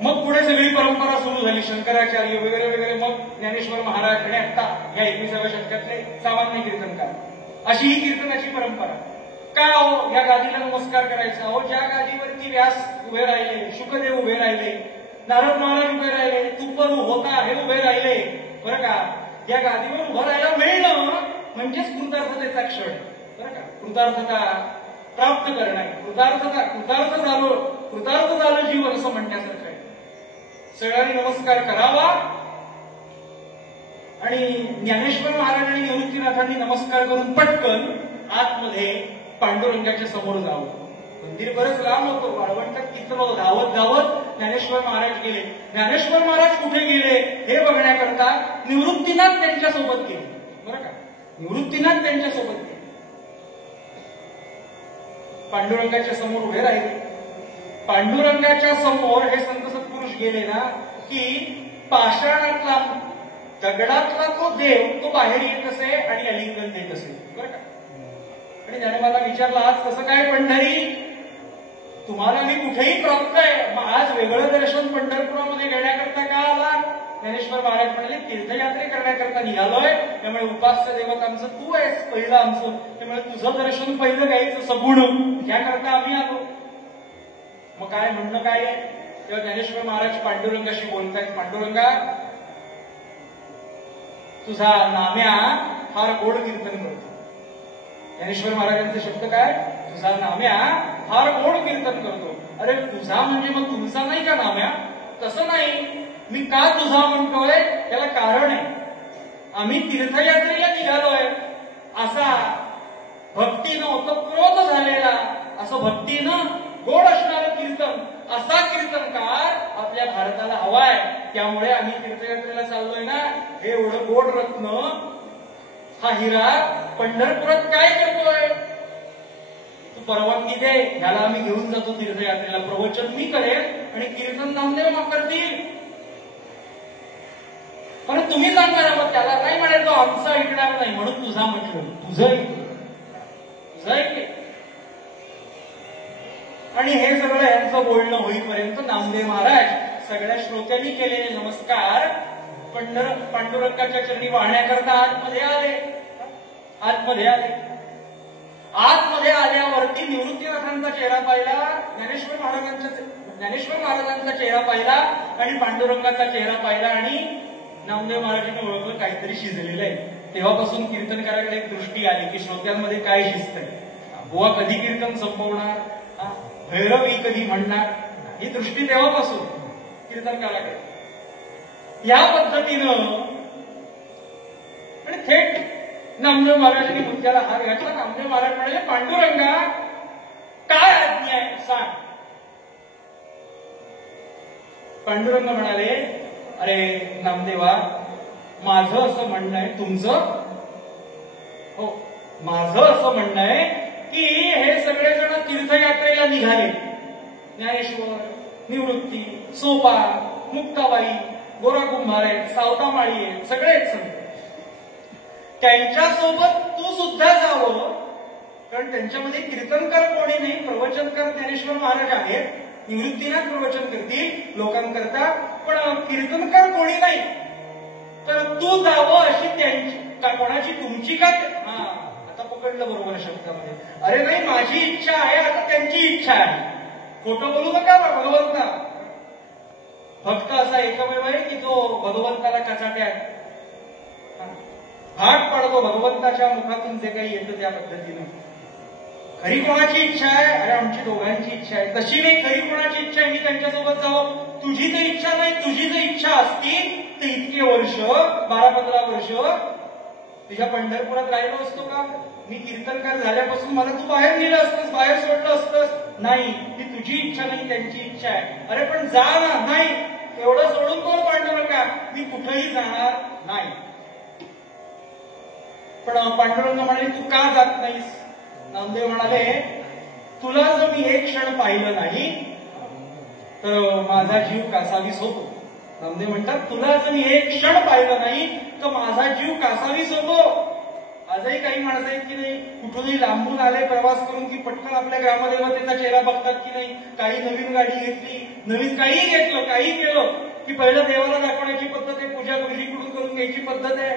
मग पुढे सगळी परंपरा सुरू झाली, शंकराचार्य वगैरे वगैरे, मग ज्ञानेश्वर महाराज आणि आता या 21व्या शतकातले सामान्य कीर्तनकार. अशी ही कीर्तनाची परंपरा. काय हो? या गादीला नमस्कार करायचा. हो, ज्या गादीवरती व्यास उभे राहिले, शुकदेव उभे राहिले, नारद महाराज उभे राहिले, तुंबरू होता हे उभे राहिले. बरं का? या गादीवर उभं राहायला मिळणं म्हणजेच कृतार्थतेचा क्षण. बरं का? कृतार्थता प्राप्त करणं, कृतार्थ झालं जीवन असं म्हणण्यासारखं आहे. सगळ्यांनी नमस्कार करावा. आणि ज्ञानेश्वर महाराज आणि निवृत्तीनाथांनी नमस्कार करून पटकन आतमध्ये पांडुरंगाच्या समोर जावं. मंदिर बरंच लांब होतं, वाळवंटात किती धावत धावत ज्ञानेश्वर महाराज गेले. ज्ञानेश्वर महाराज कुठे गेले हे बघण्याकरता निवृत्तीनाथ त्यांच्यासोबत गेले. बरं का? निवृत्तीनाथ त्यांच्यासोबत गेले. पांडुरंगाच्या समोर उभे राहिले. पांडुरंगाच्या समोर हे संत सत्पुरुष गेले ना की पाषाणातला, दगडातला तो देव तो बाहेर येत असे आणि अलिंगन देत असे. बरं का? आणि त्याने मला विचारलं, आज कसं काय पंढरी, तुम्हाला मी कुठेही प्राप्त आहे, मग आज वेगळं दर्शन पंढरपुरामध्ये घेण्याकरता का आला? ज्ञानेश्वर महाराज म्हणाले, तीर्थयात्रे करण्याकरता निघालोय, त्यामुळे उपास्य देवत आमचं तू आहेस पहिलं आमचं, त्यामुळे तुझं दर्शन पहिलं घ्यायचं सगुण, त्याकरता आम्ही आलो. मग काय म्हणणं काय आहे? तेव्हा ज्ञानेश्वर महाराज पांडुरंगाशी बोलतायत. पांडुरंगा, तुझा नाम्या फार गोड कीर्तन करतो. ज्ञानेश्वर महाराजांचे शब्द काय? तुझा नाम्या फार गोड कीर्तन करतो. अरे तुझा म्हणजे मग तुमचा नाही का नाम्या? तसं नाही. मी का तुझा म्हणतोय त्याला कारण आहे. आम्ही तीर्थयात्रेला निघालोय, असा भक्तीनं ओतप्रोत झालेला, असं भक्तीनं गोड असणारं कीर्तन, असा कीर्तनकार आपल्या भारताला हवाय. त्यामुळे आम्ही तीर्थयात्रेला चाललोय ना. हे एवढं गोड रत्न, हा हिरा पंढरपुरात काय करतोय? तू परवानगी दे, ह्याला आम्ही घेऊन जातो तीर्थयात्रेला. प्रवचन मी करेन आणि कीर्तन नामदेव करतील. पण तुम्ही सांगणार, मग त्याला नाही म्हणाल तो आमचा ऐकणार नाही, म्हणून तुझा म्हटलं. तुझं ऐके. आणि हे सगळं यांचं बोलणं होईपर्यंत नामदेव महाराज सगळ्या श्रोत्यांनी केलेले नमस्कार पांडुरंगाच्या चरणी वाहण्याकरता आतमध्ये आले. आतमध्ये आल्यावरती निवृत्तीनाथांचा चेहरा पाहिला, ज्ञानेश्वर महाराजांचा चेहरा पाहिला आणि पांडुरंगाचा चेहरा पाहिला आणि नामदेव महाराजांनी ओळखलं काहीतरी शिजलेलं आहे. तेव्हापासून कीर्तनकाराकडे एक दृष्टी आली की श्रोत्यांमध्ये काय शिस्त आहे. बुवा कधी कीर्तन संपवणार, भैरवी कधी म्हणणार, ही दृष्टी तेव्हापासून कीर्तनकाराकडे. या पद्धतीनं आणि थेट नामदेव महाराजांनी मुद्द्याला हात घातला. नामदेव महाराज म्हणाले, पांडुरंगा काय आज्ञा आहे सांग. पांडुरंग म्हणाले, अरे नामदेवा, माझं असं म्हणणं आहे, तुमचं हो माझं असं म्हणणं आहे की हे सगळेजण तीर्थयात्रेला निघाले. ज्ञानेश्वर, निवृत्ती, सोपा, मुक्ताबाई, गोरा कुंभार आहेत, सावतामाळी आहेत, सगळेच संत. त्यांच्यासोबत तू सुद्धा जावं, कारण त्यांच्यामध्ये कीर्तनकार कोणी नाही, प्रवचनकार ज्ञानेश्वर महाराज आहेत. निवृत्तीनाथ प्रवचन करतील लोकांकरता, पण कीर्तनकार कोणी नाही, तर तू जावं अशी त्यांची कोणाची तुमची का. आता पकडलं बरोबर शब्दामध्ये. अरे नाही, माझी इच्छा आहे, आता त्यांची इच्छा आहे. खोटं बोलू नका भगवंता. भक्त असा एकमेव आहे की जो भगवंताला कचाट्या भाग पाडतो भगवंताच्या मुखातून जे काही येतं त्या पद्धतीनं. खरी कोणाची इच्छा आहे, अरे आमची दोघांची इच्छा आहे. तशी नाही, खरी कोणाची इच्छा आहे मी त्यांच्यासोबत जावं. तुझी तर इच्छा नाही, तुझी जर इच्छा असती तर इतके वर्ष 12-15 वर्ष तुझ्या पंढरपुरात राहिलो असतो का. मी कीर्तनकार झाल्यापासून मला तू बाहेर नेलं असतंस, बाहेर सोडलं असतंस. नाही, ही तुझी इच्छा नाही, त्यांची इच्छा आहे. अरे पण जा ना. नाही, एवढं सोडून कोण पांडुरंगा, मी कुठेही जाणार नाही. पण पांडुरंग म्हणाले, तू का जात नाहीस. नामदेव म्हणाले, तुला जर मी एक क्षण पाहिलं नाही तर माझा जीव कासावीस होतो. नामदेव म्हणतात, तुला जर मी एक क्षण पाहिलं नाही तर माझा जीव कासावीस होतो. आजही काही माणसं आहेत की नाही, कुठूनही लांबून आले प्रवास करून की पटकन आपल्या ग्रामदेवतेचा चेहरा बघतात की नाही. काही नवीन गाडी घेतली, नवीन काही घेतलं, काही केलं की पहिलं देवाला दाखवण्याची पद्धत आहे, पूजा गुरुजीकडून करून घ्यायची पद्धत आहे.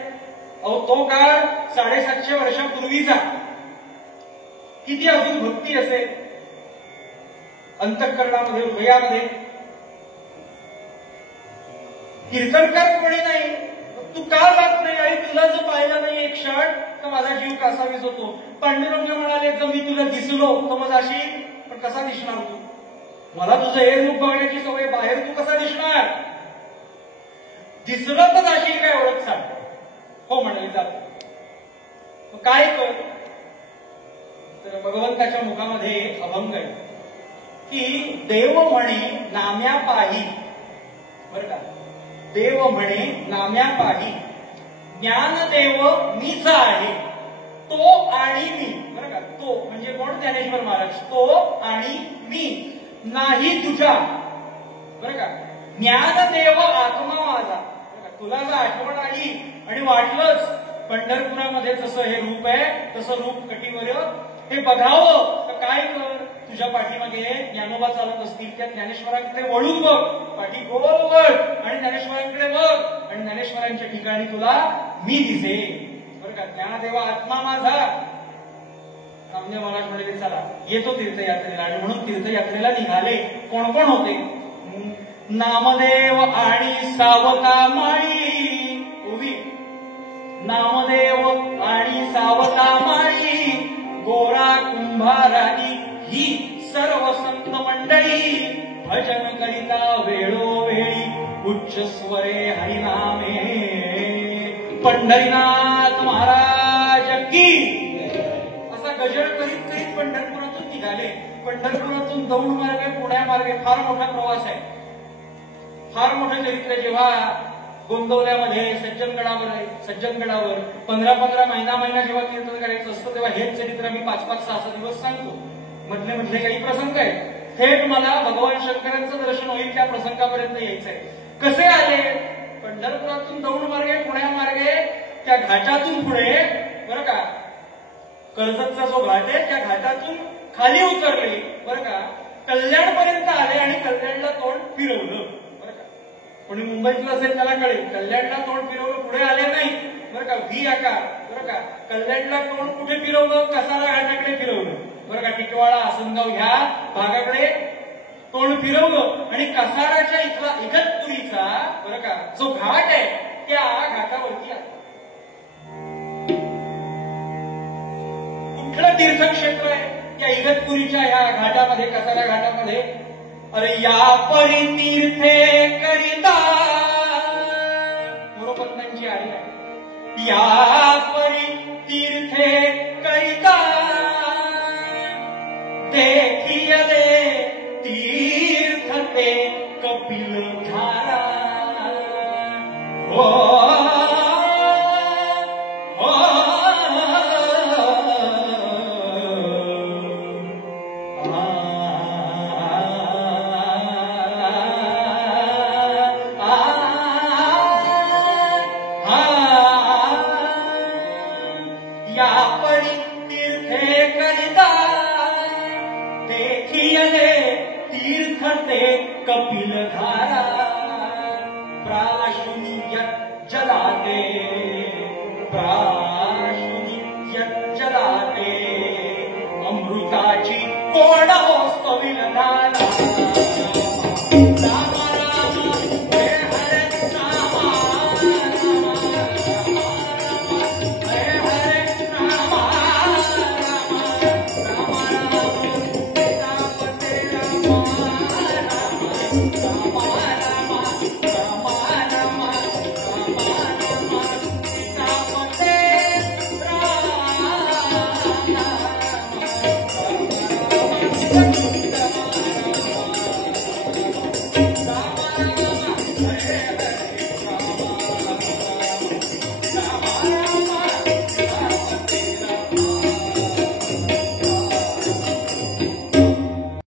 अहो तो काळ 750 वर्षापूर्वीचा. किती अजून भक्ती असेल अंतःकरणामध्ये, हृदयामध्ये. कीर्तनकार कोणी नाही, तू का जात नाही. आणि तुला जर पाहिलं नाही एक क्षण तर माझा जीव कासावीस होतो. पांडुरंग म्हणाले, जर मी तुला दिसलो तर मग जाशील, पण कसा दिसणार तू. मला तुझं हे रूप बघण्याची सवय, बाहेर तू कसा दिसणार. दिसलं तर जाशील काय ओळख सांग. हो म्हणाले, जात. काय कर. तर भगवंताच्या मुखामध्ये अभंग आहे की देव म्हणे नाम्या पाही. बरं का, देव म्हणे नाम्या पाही, ज्ञानदेव मीच आहे, तो आणि मी. बरं का, तो म्हणजे कोण, ज्ञानेश्वर महाराज. तो आणि मी नाही तुझा. बरं का, ज्ञानदेव आत्मा माझा. तुला जर आठवण आली आणि वाटलंच पंढरपुरामध्ये जसं हे रूप आहे तसं रूप कटीवर हे बघावं, तर काय कर. तुझ्या पाठीमागे ज्ञानोबा चालत असतील, त्या ज्ञानेश्वरांकडे वळून बघ, पाठी गोल वळ आणि ज्ञानेश्वरांकडे बघ, आणि ज्ञानेश्वरांच्या ठिकाणी तुला मी दिसे. बरं का, ज्ञानदेवा आत्मा माझा. नामदेव महाराज म्हणाले, चला येतो तीर्थयात्रेला. आणि म्हणून तीर्थयात्रेला निघाले. कोण कोण होते. नामदेव आणि सावतामाळी. उभी. नामदेव आणि सावतामाळी, गोरा कुंभारानी ही सर्व संत मंडळी, भजन करिता वेळोवेळी उच्च स्वरे हरिनामे. पंढरीनाथ महाराज की. असा गजर करीत करीत पंढरपुरातून निघाले. पंढरपुरातून दौंड मार्गे, पुण्यामार्गे फार मोठा प्रवास आहे, फार मोठं चरित्र. जेव्हा गोंदवल्यामध्ये सज्जनगडावर 15-15 महिना जेव्हा कीर्तन करायचं असतं तेव्हा हेच चरित्र मी 5-6 दिवस सांगतो. मधले काही प्रसंग आहेत. थेट मला भगवान शंकरांचं दर्शन होईल त्या प्रसंगापर्यंत यायचंय. कसे आले. पंढरपुरातून दौंड मार्गे, पुण्यामार्गे, त्या घाटातून पुढे. बरं का, कर्जतचा जो घाट आहे त्या घाटातून खाली उतरले. बरं का, कल्याणपर्यंत आले आणि कल्याणला तोंड फिरवलं बरं का. कोणी मुंबईतलं असेल त्याला कळेल, कल्याणला तोंड फिरवलं, पुढे आले नाही बरं का, व्ही आकार बरं का. कल्याणला तोंड कुठे फिरवलं, कसारा घाटाकडे फिरवलं बरं का. टिटवाळा आसनगाव ह्या भागाकडे तोंड फिरवलं आणि कसाराच्या इथला इगतपुरीचा बरं का जो घाट आहे त्या घाटावरती आला. कुठलं तीर्थक्षेत्र आहे त्या इगतपुरीच्या ह्या घाटामध्ये, कसारा घाटामध्ये? अरे या परी तीर्थे करिता मोरोपंतांची आळी आहे. या परी तीर्थे करिता देखियले तीर्थ ते कपिल धारा. हो या परी तीर्थे करिता देखियले तीर्थ ते कपिल धारा. प्राशुनी जलाते प्राशुनी जलाते अमृताची कोण होस्तविल धारा. Thank you.